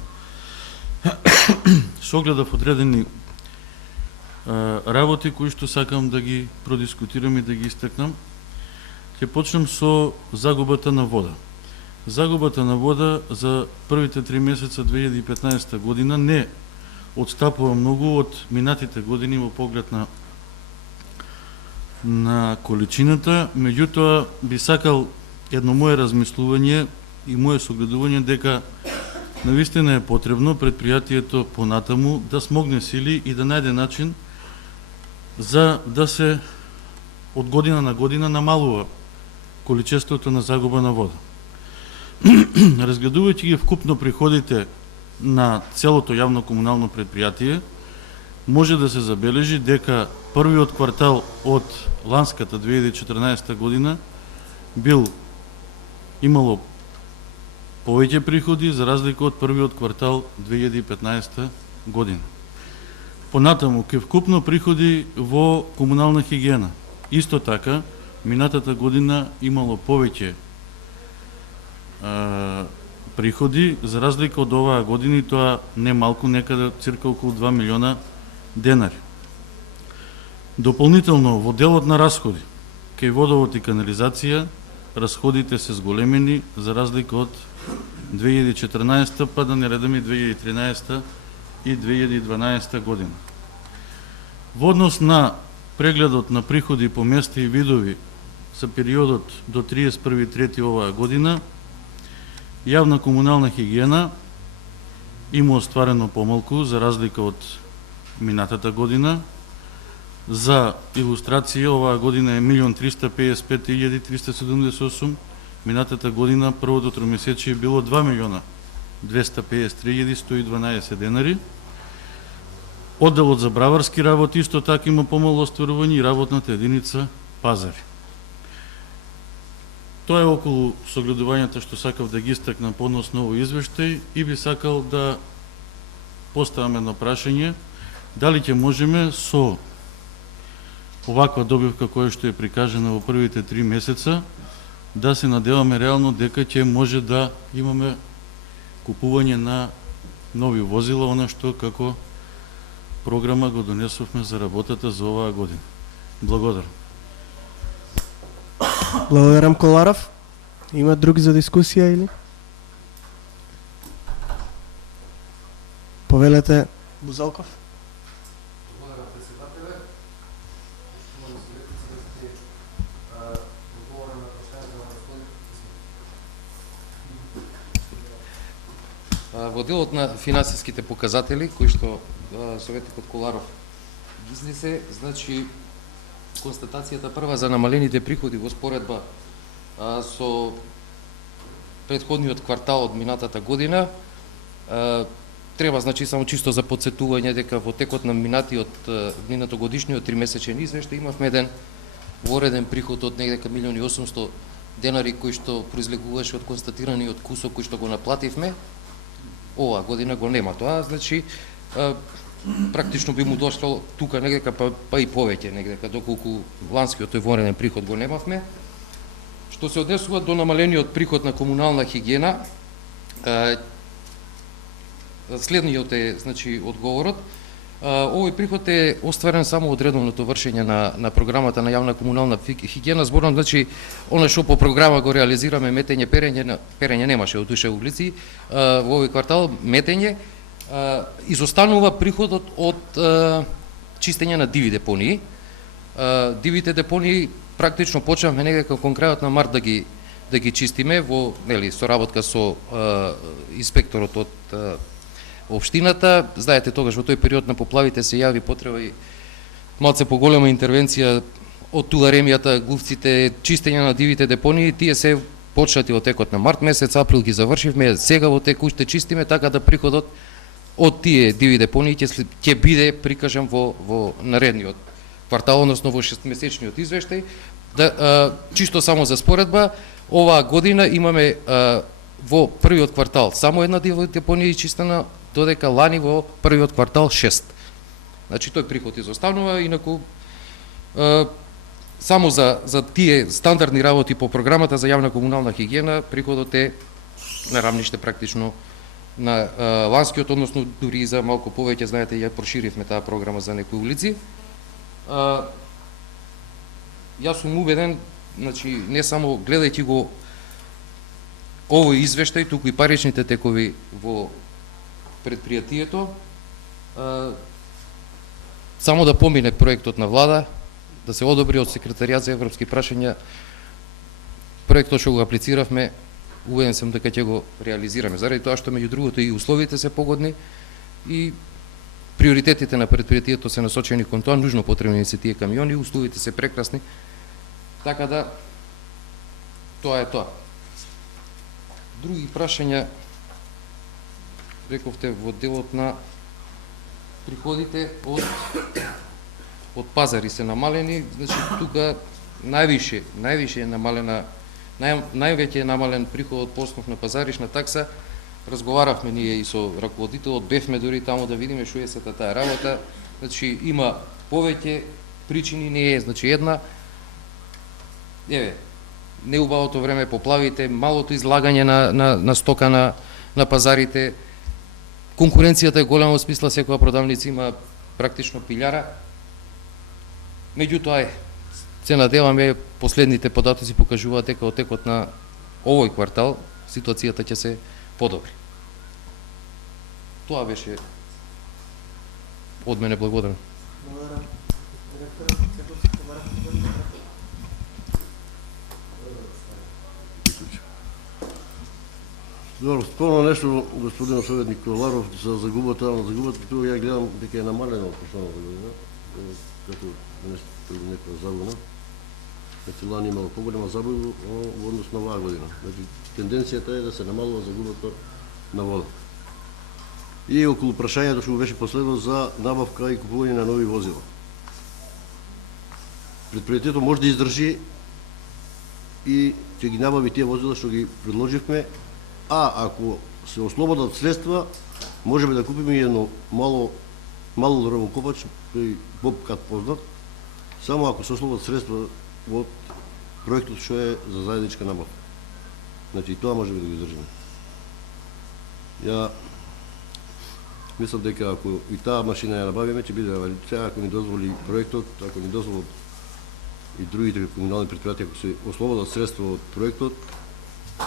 со огледав одредени работи кои што сакам да ги продискутирам и да ги истакнам. Ќе почнем со загубата на вода. Загубата на вода за првите 3 месеца 2015 година не отстапува многу од минатите години во поглед на количината, меѓутоа би сакал едно мое размислување и мое согледување дека навистина е потребно предпријатието понатаму да смогне сили и да најде начин за да се од година на година намалува количеството на загуба на вода. Разгледувајќи ги вкупно приходите на целото јавно комунално предпријатие, може да се забележи дека првиот квартал од ланската 2014 година имало повеќе приходи за разлика од првиот квартал 2015 година. Понатаму ке вкупно приходи во комунална хигиена. Исто така, минатата година имало повеќе приходи, за разлика од оваа година, и тоа не малку, некаде цирка околу 2 милиона денари. Дополнително, во делот на расходи, кај водовод и канализација, расходите се зголемени, за разлика од 2014, па да не редаме 2013 и 2012 година. Во однос на прегледот на приходи по места и видови за периодот до 31.3 оваа година, јавна комунална хигиена има остварено помалку за разлика од минатата година. За илустрација, оваа година е 1.355.378, минатата година првото тромесечие било 2.253.112 денари. Одделот за браварски работи исто така има помало остварување и работната единица пазари. Тоа е околу согледувањата што сакав да ги истакнам по однос на овој извештај и би сакал да поставам едно прашање, дали ќе можеме со оваква добивка која што е прикажена во првите 3 месеца да се надеваме реално дека ќе може да имаме купување на нови возила, она што како програма го донесовме за работата за оваа година. Благодарам. Благодарам Коларов. Има други за дискусија или? Повелете Бузалков. Благодарам председателе. Во делот на финансиските показатели кои што советникот Коларов ги изнесе, значи констатацијата прва за намалените приходи во споредба со претходниот квартал од минатата година, треба, значи, само чисто за подсетување дека во текот на минато годишниот 3-месечен извештај имавме еден вореден приход од некаде 1.800.000 денари кои што произлегуваше од констатираниот кусок кој што го наплативме. Оваа година го нема тоа, значи практично би му дошло тука негдека па и повеќе негдека, доколку ланскиот тој вореден приход го немавме. Што се однесува до намалениот приход на комунална хигиена, следниот е, значи, одговорот. Овој приход е остварен само од редовното вршење на програмата на јавна комунална хигиена. Зборам, значи, она што по програма го реализираме, метење, перење немаше од душе улици, во овој квартал метење, изостанува приходот од чистење на диви депонии. Дивите депонии практично почнавме некако кон крајот на март да ги чистиме во, нели, соработка со инспекторот од општината. Знаете, тогаш во тој период на поплавите се јави потреба и малце поголема интервенција од туларемијата, гувците, чистење на дивите депонии. Тие се почнати во текот на март месец, април ги завршивме, сега во тек уште чистиме, така да приходот од тие диви депонии ќе биде прикажан во наредниот квартал, односно во 6-месечниот извештај. Чисто само за споредба, оваа година имаме во првиот квартал само една дива депонија изчистена, додека лани во првиот квартал 6. Значи тој приход изостанува, инаку само за тие стандардни работи по програмата за јавна комунална хигиена приходот е на рамниште практично на ланскиот, односно дури и за малку повеќе, знаете, ја проширивме таа програма за некои улици. Јас сум убеден, значи не само гледајќи го овој извештај, туку и паричните текови во предпријатието, само да помине проектот на влада, да се одобри од секретаријат за европски прашања, проектот што го аплициравме, убеден сум дека ќе го реализираме, заради тоа што меѓу другото и условите се погодни и приоритетите на предпријатието се насочени кон тоа, нужно потребни се тие камиони, условите се прекрасни, така да тоа е тоа. Други прашања, рековте, во делот на приходите од пазари се намалени, значи тука највеќе е намалена, највеќе е намален приходот по основ на пазаришна такса. Разговаравме ние и со раководителот, бевме дори таму да видиме што е сета таа работа. Значи има повеќе причини, не е значи една. Еве, неубавото време, поплавите, малото излагање на стока на пазарите, конкуренцијата е голема, во смисла секоја продавница има практично пилјара. Меѓутоа се надеваме, последните податоци покажуваат дека од текот на овој квартал ситуацијата ќе се подобри. Тоа беше од мене, благодарам. Добро, спомна нешто господин советник Коларов за загубата, тоа ја гледам дека е намалена од прошлата година, како некоја забуна. Значи лани имало поголема забуна во однос на оваа година. Значи тенденцијата е да се намалува загубата на вода. И околу прашањето што беше последно за набавка и купување на нови возила. Предпријатието може да издржи и ќе ги набави тие возила што ги предложивме, а ако се ослободат средства, можеме да купиме едно мало дрвокопач, тој Бобкат познат, само ако се ослободат средства од проектот што е за заедничка набавка. Значи и тоа можеме да го издржиме. Ја мислам дека ако и таа машина ја набавиме, ќе биде сега ако ни дозволи проектот, ако ни дозволат и другите комунални предпријатија, ако се ослободат средства од проектот,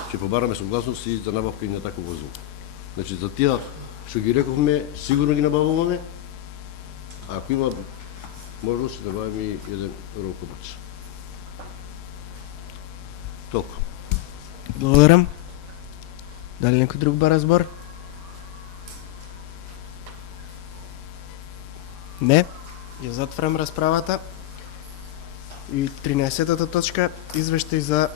ќе побараме согласност и за набавка и на такво возило. Значи за тие што ги рековме, сигурно ги набавуваме, а ако има можност да набавиме и еден дрвокопач. Толку. Благодарам. Дали некој друг бара збор? Не. Ја затварам расправата. И 13-та точка, извештај за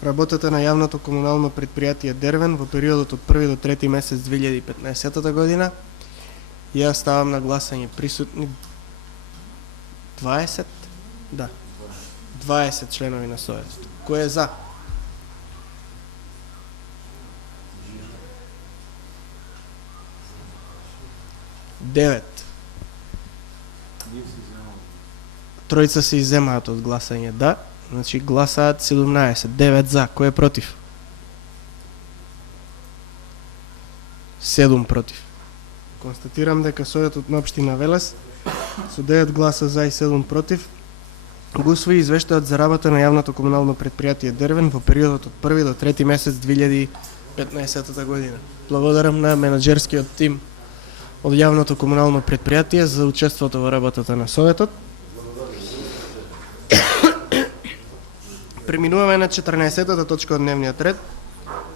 работата на јавното комунално предпријатие Дервен во периодот од 1 до 3 месец 2015 година. Ја ставам на гласање присутни 20? Да. 20 членови на Советот. Кој е за? Девет. Тројца се изземаат од гласање да, Значи гласаат 17, 9 за, кој е против? 7 против. Констатирам дека Советот на општина Велес со 9 гласа за и 7 против го усвои извештајот за работа на јавното комунално предпријатие Дервен во периодот од 1 до 3 месец 2015 година. Благодарам на менаџерскиот тим од јавното комунално предпријатие за учеството во работата на Советот. Преминуваме на 14-та точка од дневниот ред.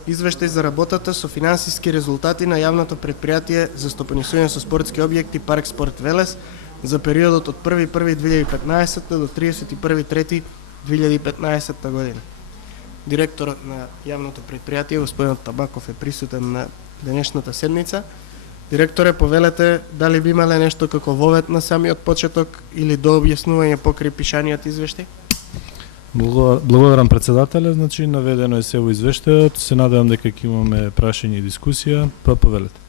Извештај за работата со финансиски резултати на јавното предпријатие за стопанисување со спортски објекти Парк Спорт Велес за периодот од 1.1.2015 до 31.3.2015 година. Директорот на јавното предпријатие, господин Табаков, е присутен на денешната седница. Директоре, повелете дали би имале нешто како вовед на самиот почеток или до објаснување покрај пишаниот извештај? Благодарам председателе, значи наведено е се во извештајот, се надевам дека ќе имаме прашање и дискусија, па повелете.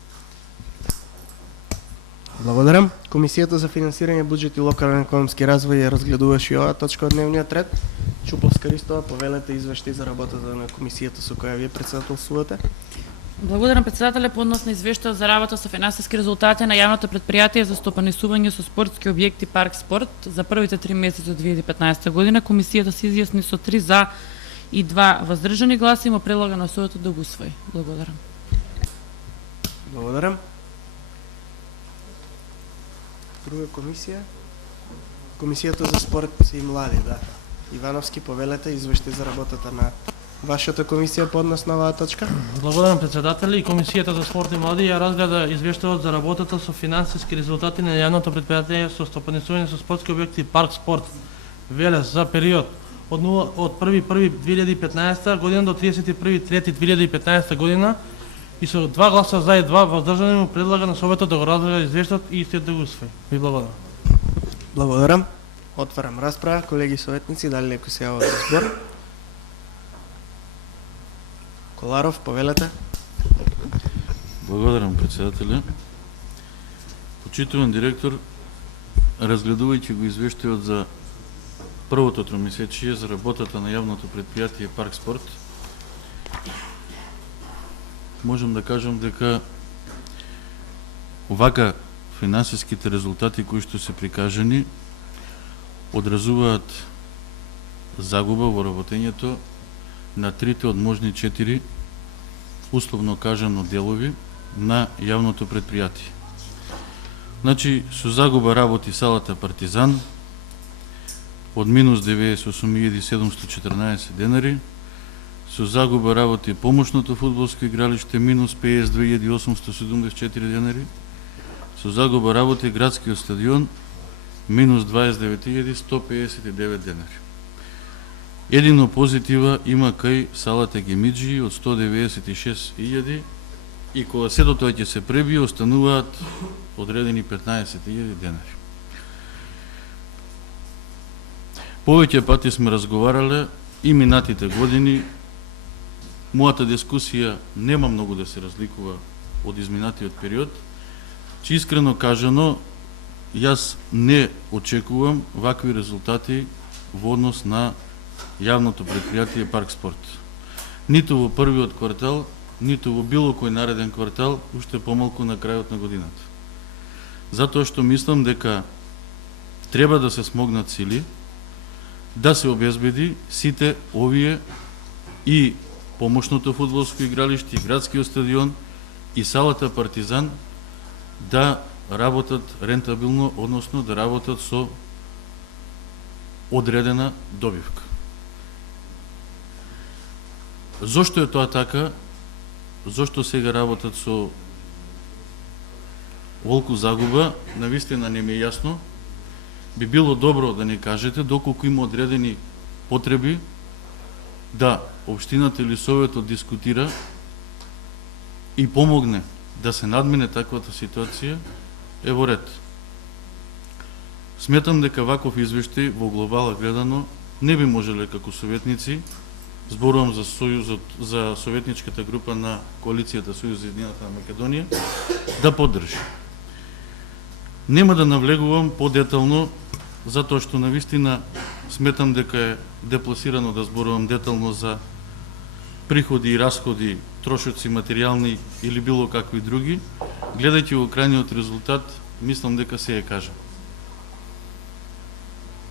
Благодарам. Комисијата за финансирање, буџет и локален економски развој ја разгледуваше оваа точка од дневниот ред. Чуповска Ристова, повелете извештај за работата на комисијата со која вие председателствувате. Благодарам председателе, по однос на извештајот за работа со финансиски резултати на јавното предпријатие за стопанисување со спортски објекти Парк Спорт за првите 3 месеци од 2015 година, комисијата се изјасни со 3 за и 2 воздржани гласа и му предлага на Советот да го усвои. Благодарам. Благодарам. Друга комисија? Комисијата за спорт и млади, да. Ивановски, повелете извештај за работата на вашата комисија по однос на оваа точка. Благодарам председатели. И Комисијата за спорт и млади ја разгледа извештајот за работата со финансиски резултати на јавното предпријатие со стопанисување со спортски објекти Парк Спорт Велес за период од 1.1.2015 година до 31.3.2015 година и со 2 гласа за и 2 воздржани му предлага на Советот да го разгледа извештајот и истиот да го усвои. Ви благодарам. Благодарам. Отварам расправа. Колеги советници, дали некој се јава за збор? Коларов, повелете. Благодарам, председателе. Почитуван директор, разгледувајќи го извештајот за првото тромесечие за работата на јавното предпријатие Парк Спорт, можам да кажам дека овака финансиските резултати кои што се прикажани одразуваат загуба во работењето на 3 од можни 4, условно кажано, делови на јавното предпријатие. Значи, со загуба работи салата Партизан од минус 98.714 денари, со загуба работи помошното фудбалско игралиште минус 52.874 денари, со загуба работи градскиот стадион минус 29.159 денари. Едино позитива има кај салата Гемиджи од 196.000 и кога сето тоа ќе се пребие, остануваат одредени 15.000 денари. Повеќе пати сме разговарале и минатите години. Мојата дискусија нема многу да се разликува од изминатиот период, че искрено кажано, јас не очекувам вакви резултати во однос на јавното предпријатие Парк Спорт. Ниту во првиот квартал, ниту во било кој нареден квартал, уште помалку на крајот на годината. Затоа што мислам дека треба да се смогнат сили, да се обезбеди сите овие и помошното фудбалско игралиште, и градскиот стадион, и салата Партизан да работат рентабилно, односно да работат со одредена добивка. Зошто е тоа така? Зошто сега работат со волку загуба? Навистина не ми е јасно. Би било добро да ни кажете доколку има одредени потреби да општината или Советот дискутира и помогне да се надмине таквата ситуација, е во ред. Сметам дека ваков извештај во глобала гледано не би можеле како советници, зборувам за Сојузот, за советничката група на коалицијата Сојуз за Едината на Македонија, да поддржи. Нема да навлегувам подетално, затоа што навистина Сметам дека е депласирано да зборувам детално за приходи и расходи, трошоци материјални или било какви други. Гледајќи го крајниот резултат, мислам дека се е кажа.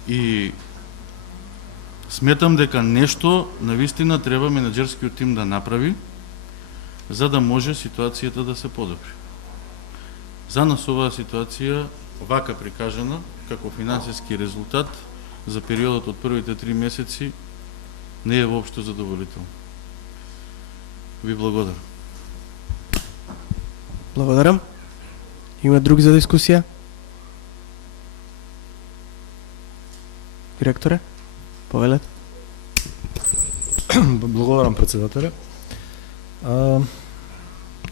И сметам дека нешто навистина треба менеджерскиот тим да направи, за да може ситуацијата да се подобри. За нас оваа ситуација, вака прикажана, како финансиски резултат, за периодот од првите 3 месеци, не е воопшто задоволително. Ви благодарам. Благодарам. Има друг за дискусија? Директоре, повелете. Благодарам, председателе.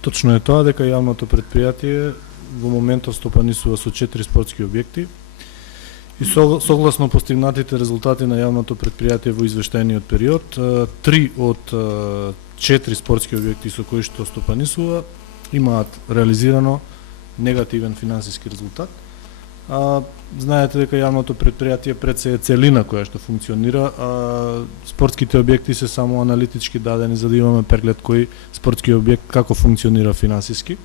Точно е тоа дека јавното предпријатие во моментов стопанисува со 4 спортски објекти и согласно постигнатите резултати на јавното предпријатие во извештајниот период, 3 од 4 спортски објекти со кои што стопанисува имаат реализирано негативен финансиски резултат. Знаете дека јавното предпријатие пред се е целина која што функционира, а спортските објекти се само аналитички дадени за да имаме преглед кој спортски објект како функционира финансиски.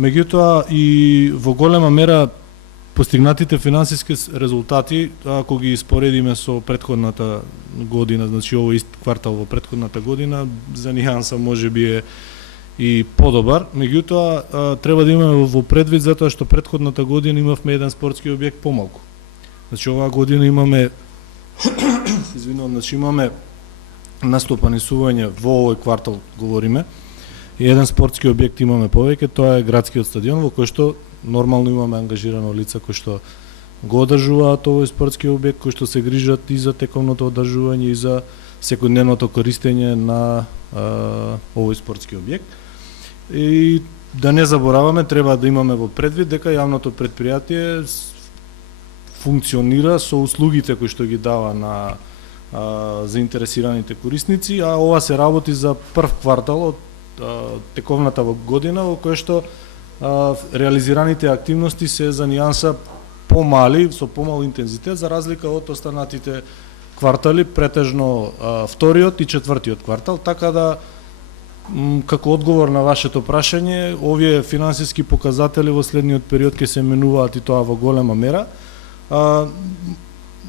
Меѓутоа и во голема мера постигнатите финансиски резултати, ако ги испоредиме со претходната година, значи овој ист квартал во претходната година, за нијанса можеби е и подобар, меѓутоа треба да имаме во предвид затоа што претходната година имавме еден спортски објект помалку. Значи оваа година имаме значи имаме настопанисување во овој квартал говориме. И еден спортски објект имаме повеќе, тоа е градскиот стадион во кој што нормално имаме ангажирано лица кои што го одржуваат овој спортски објект, кои што се грижат и за тековното одржување и за секојдневното користење на овој спортски објект. И да не забораваме, треба да имаме во предвид дека јавното предпријатие функционира со услугите кои што ги дава на заинтересираните корисници, а ова се работи за прв квартал од тековната година во која што реализираните активности се за нијанса помали, со помал интензитет, за разлика од останатите квартали, претежно вториот и четвртиот квартал, така да како одговор на вашето прашање, овие финансиски показатели во следниот период ќе се менуваат и тоа во голема мера.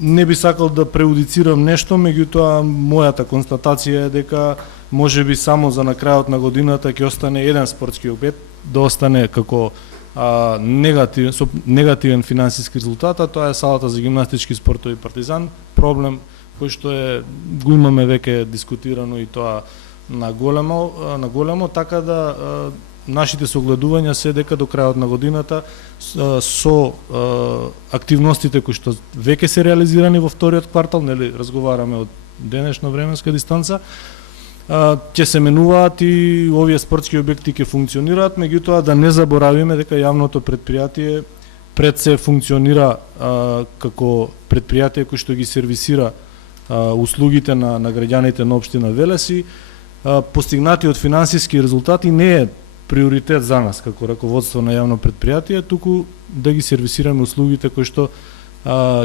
Не би сакал да преудицирам нешто, меѓутоа мојата констатација е дека можеби само за на крајот на годината ќе остане еден спортски објект да остане како негативен финансиски резултат, а тоа е салата за гимнастички спортови Партизан, проблем кој што го имаме веќе дискутирано и тоа на големо, така да нашите согледувања се дека до крајот на годината со активностите кои што веќе се реализирани во вториот квартал, нели разговараме од денешна временска дистанца, ќе се менуваат и овие спортски објекти ќе функционираат, меѓутоа да не заборавиме дека јавното предпријатие пред се функционира како предпријатие кој што ги сервисира услугите на граѓаните на општина Велес и постигнатиот финансиски резултати не е приоритет за нас како раководство на јавно предпријатие, туку да ги сервисираме услугите кои што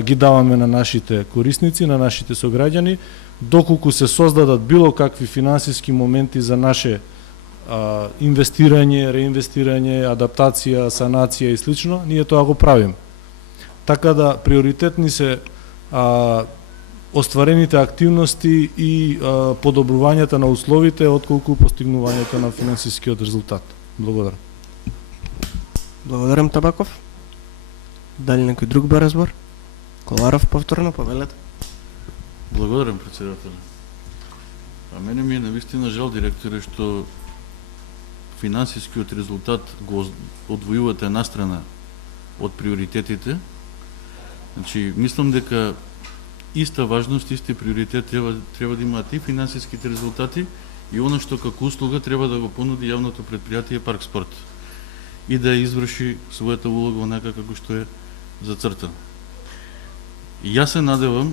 ги даваме на нашите корисници, на нашите сограѓани, доколку се создадат било какви финансиски моменти за наше инвестирање, реинвестирање, адаптација, санација и слично, ние тоа го правиме. Така да приоритетни се остварените активности и подобрувањето на условите отколку постигнувањето на финансискиот резултат. Благодарам. Благодарам, Табаков. Дали некој друг бе разбор? Коларов повторно, повелете. Благодарам, председателе. А мене ми е навистина жал, директоре, што финансискиот резултат го одвојувате настрана од приоритетите. Значи, мислам дека иста важност, исти приоритет треба да имаат и финансиските резултати и оно што како услуга треба да го понуди јавното предпријатие Парк Спорт и да изврши својата улога онака како што е зацртано. И јас се надевам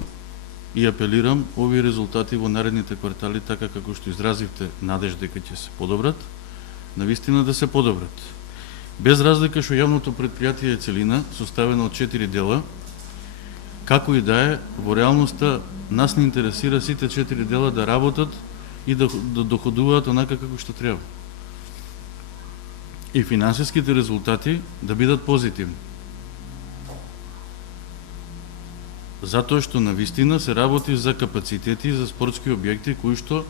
и апелирам овие резултати во наредните квартали, така како што изразивте надеж дека ќе се подобрат, навистина да се подобрат. Без разлика што јавното предпријатие е целина, составена од 4 дела, Како и да е, во реалноста нас не интересира сите 4 дела да работат и да доходуваат онака како што треба. И финансиските резултати да бидат позитивни. Затоа што навистина се работи за капацитети за спортски објекти кои што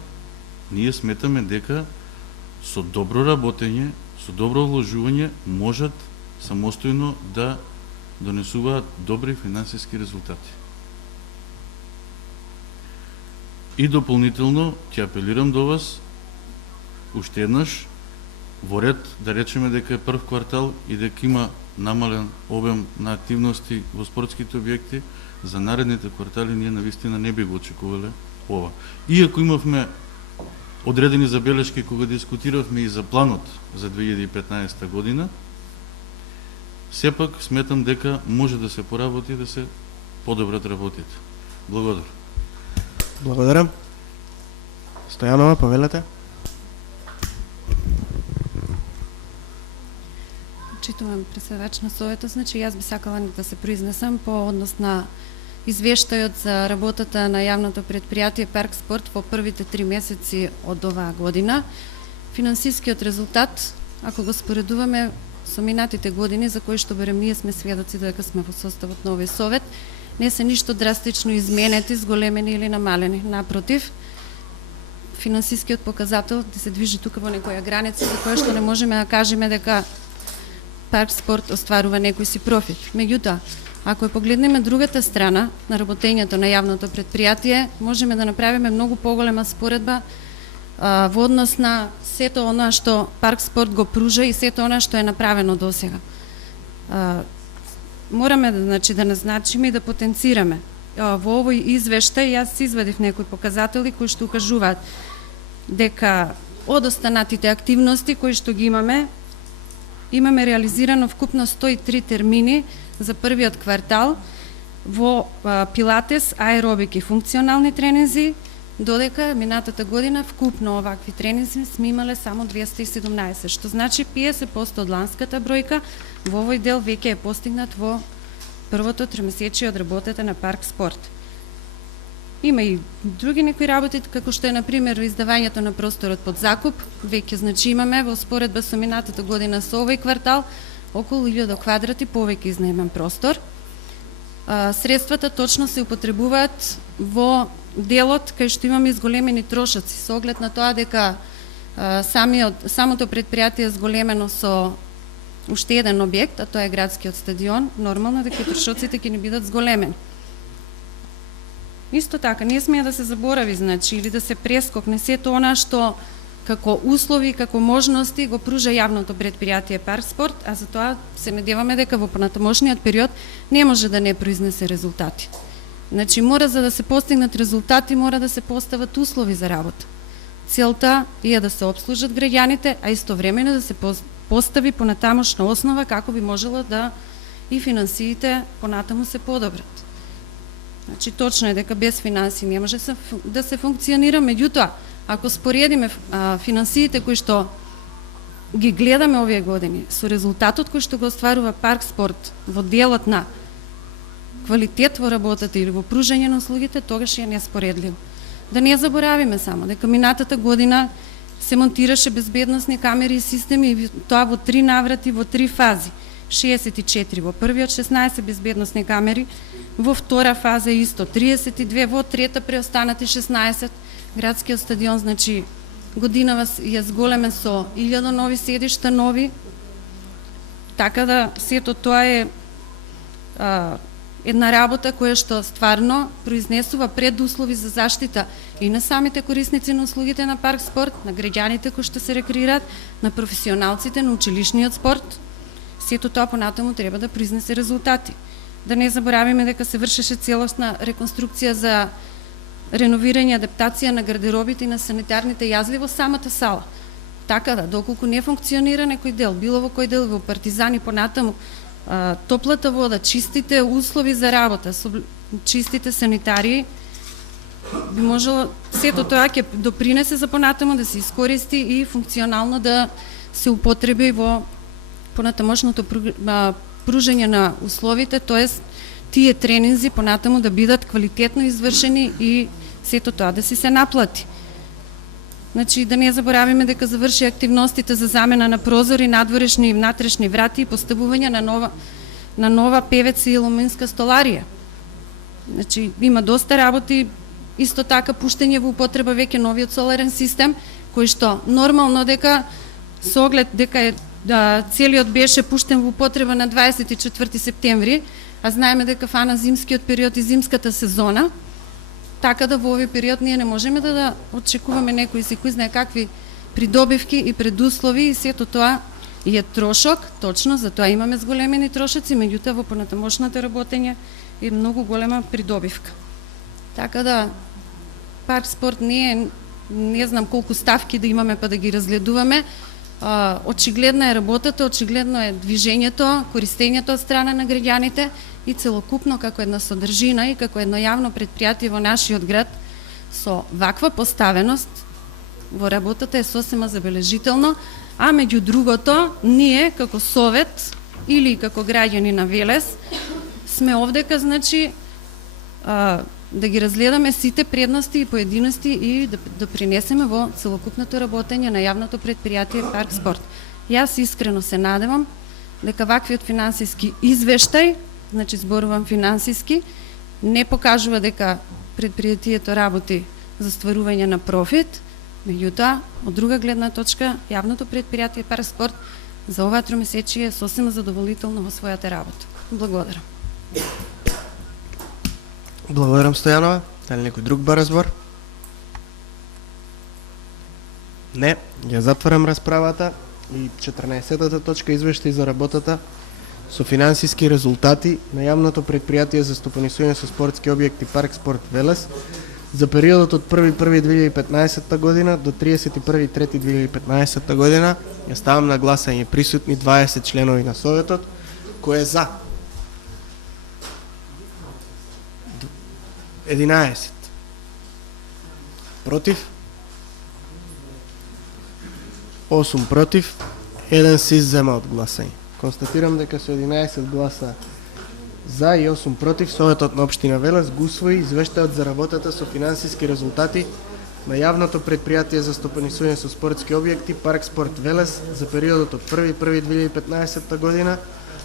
ние сметаме дека со добро работење, со добро вложување можат самостојно да донесуваат добри финансиски резултати. И дополнително ќе апелирам до вас уште еднаш во ред да речеме дека е прв квартал и дека има намален обем на активности во спортските објекти, за наредните квартали ние навистина не би го очекувале ова. Иако имавме одредени забелешки кога дискутиравме и за планот за 2015 година, сепак сметам дека може да се поработи и да се подобрат работите. Благодарам. Благодарам. Стојанова, повелете. Почитувам председавач на Советот, значи јас би сакала да се произнесам по однос на извештајот за работата на јавното предпријатие Парк Спорт во првите 3 месеци од оваа година. Финансискиот резултат, ако го споредуваме со минатите години, за кои што барем ние сме сведоци дека сме во составот на овој совет, не се ништо драстично изменети, зголемени или намалени. Напротив, финансискиот показател да се движи тука во некоја граница за која што не можеме да кажеме дека Парк Спорт остварува некој си профит. Меѓутоа, ако ја погледнеме другата страна на работењето на јавното предпријатие, можеме да направиме многу поголема споредба во однос на сето она што Парк Спорт го пружа и сето она што е направено досега. Мораме да назначиме и да потенцираме. Во овој извештај јас извадив некои показатели кои што укажуваат дека од останатите активности кои што ги имаме реализирано вкупно 103 термини за првиот квартал во пилатес, аеробик и функционални тренинзи, додека минатата година вкупно овакви тренинзи сме имале само 217, што значи 50% од ланската бројка во овој дел веќе е постигнат во првото тримесечие од работата на Парк Спорт. Има и други некои работи, како што е, например, издавањето на просторот под закуп. Веќе, значи, имаме во споредба со минатата година со овој квартал околу 1000 квадрати повеќе изнаемен простор. Средствата точно се употребуваат во делот кај што имаме изголемени трошоци, со оглед на тоа дека самото предпријатие е зголемено со уште еден објект, а тоа е градскиот стадион, нормално дека трошоците ќе ни бидат зголемени. Исто така, не смее да се заборави, значи, или да се прескокне сето она што како услови, како можности го пружа јавното предпријатие Парк Спорт, а за тоа се надеваме дека во понатамошниот период не може да не произнесе резултати. Значи, за да се постигнат резултати, мора да се постават услови за работа. Целта е да се обслужат граѓаните, а истовремено да се постави понатамошна основа како би можело да и финансиите понатаму се подобрат. Значи, точно е дека без финанси не може да се функционира, меѓутоа, ако споредиме финансиите кои што ги гледаме овие години со резултатот кој што го остварува Парк Спорт во делот на квалитет во работата или во пружање на услугите, тогаш е неспоредливо. Да не заборавиме само дека минатата година се монтираше безбедносни камери и системи и тоа во 3 наврати, во 3 фази. 64 во првиот, 16 безбедносни камери, во втора фаза исто 32, во трета преостанати 16. Градскиот стадион, значи, годинава ја зголемен со 1000 нови седишта, нови. Така да, сето тоа е една работа која што стварно произнесува предуслови за заштита и на самите корисници на услугите на Парк Спорт, на граѓаните кои што се рекреираат, на професионалците, на училишниот спорт. Сето тоа понатаму треба да произнесе резултати. Да не заборавиме дека се вршеше целосна реконструкција за реновирање и адаптација на гардеробите и на санитарните јазли во самата сала. Така да, доколку не функционира некој дел, било во кој дел во Партизани понатаму, топлата вода, чистите услови за работа, чистите санитари, би можело сето тоа ќе допринесе за понатаму да се искористи и функционално да се употреби во понатамошното пружање на условите, тоест тие тренинзи понатаму да бидат квалитетно извршени и сето тоа да си се наплати. Значи, да не заборавиме дека заврши активностите за замена на прозори, надворешни и внатрешни врати и постапување на нова певец и илуминска столарија. Значи, има доста работи, исто така пуштење во употреба веќе новиот соларен систем, кој што нормално дека со оглед дека целиот беше пуштен во употреба на 24 септември, а знаеме дека фана зимскиот период и зимската сезона, така да во овој период ние не можеме да очекуваме некои си кој знае какви придобивки и предуслови и сето тоа е трошок, точно, затоа имаме зголемени трошоци, меѓутоа во понатамошното работење е многу голема придобивка. Така да парк спорт не знам колку ставки да имаме па да ги разгледуваме. Очигледна е работата, очигледно е движењето, користењето од страна на граѓаните и целокупно како една содржина и како едно јавно предпријатие во нашиот град со ваква поставеност во работата е сосема забележително, а меѓу другото ние како совет или како граѓани на Велес сме овдека, значи, да ги разгледаме сите предности и поединости и да допринесеме во целокупното работење на јавното предпријатие Парк спорт. Јас искрено се надевам дека ваквиот финансиски извештај, значи зборувам финансиски, не покажува дека предпријатието работи за стварување на профит, меѓутоа, од друга гледна точка, јавното предпријатие Парк спорт за оваа тромесечие е сосема задоволително во својата работа. Благодарам. Благодарам, Стојанова. Дали некој друг бара збор? Не, ја затварам расправата и 14-та точка извештај за работата со финансиски резултати на јавното предпријатие за стопанисување со спортски објекти Парк спорт Велес за периодот од 1.1.2015 година до 31.3.2015 година. Ја ставам на гласање присутни 20 членови на советот. Кој е за? 11. Против? 8 против, 1 се иззема од гласање. Констатирам дека со 11 гласа за и 8 против, Советот на општина Велес го усвои извештајот за работата со финансиски резултати на јавното предпријатие за стопанисување со спортски објекти Парк спорт Велес за периодот од 1.1.2015 година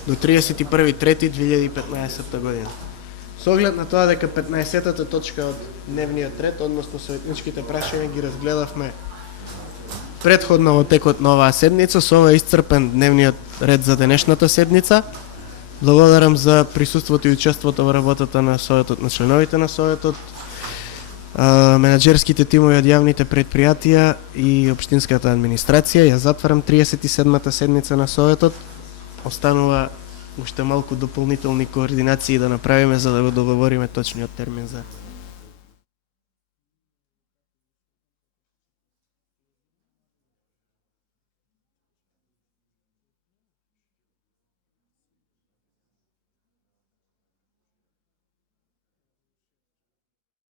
до 31.3.2015 година. Со оглед на тоа дека 15-та точка од дневниот ред, односно советничките прашања ги разгледавме предходно во текот на оваа седница, со ова е исцрпен дневниот ред за денешната седница. Благодарам за присуството и учеството во работата на Советот, на членовите на Советот, менаџерските тимови од јавните предпријатија и општинската администрација. Ја затварам 37-та седница на Советот. Останува уште малку дополнителни координации да направиме за да го договориме точниот термин за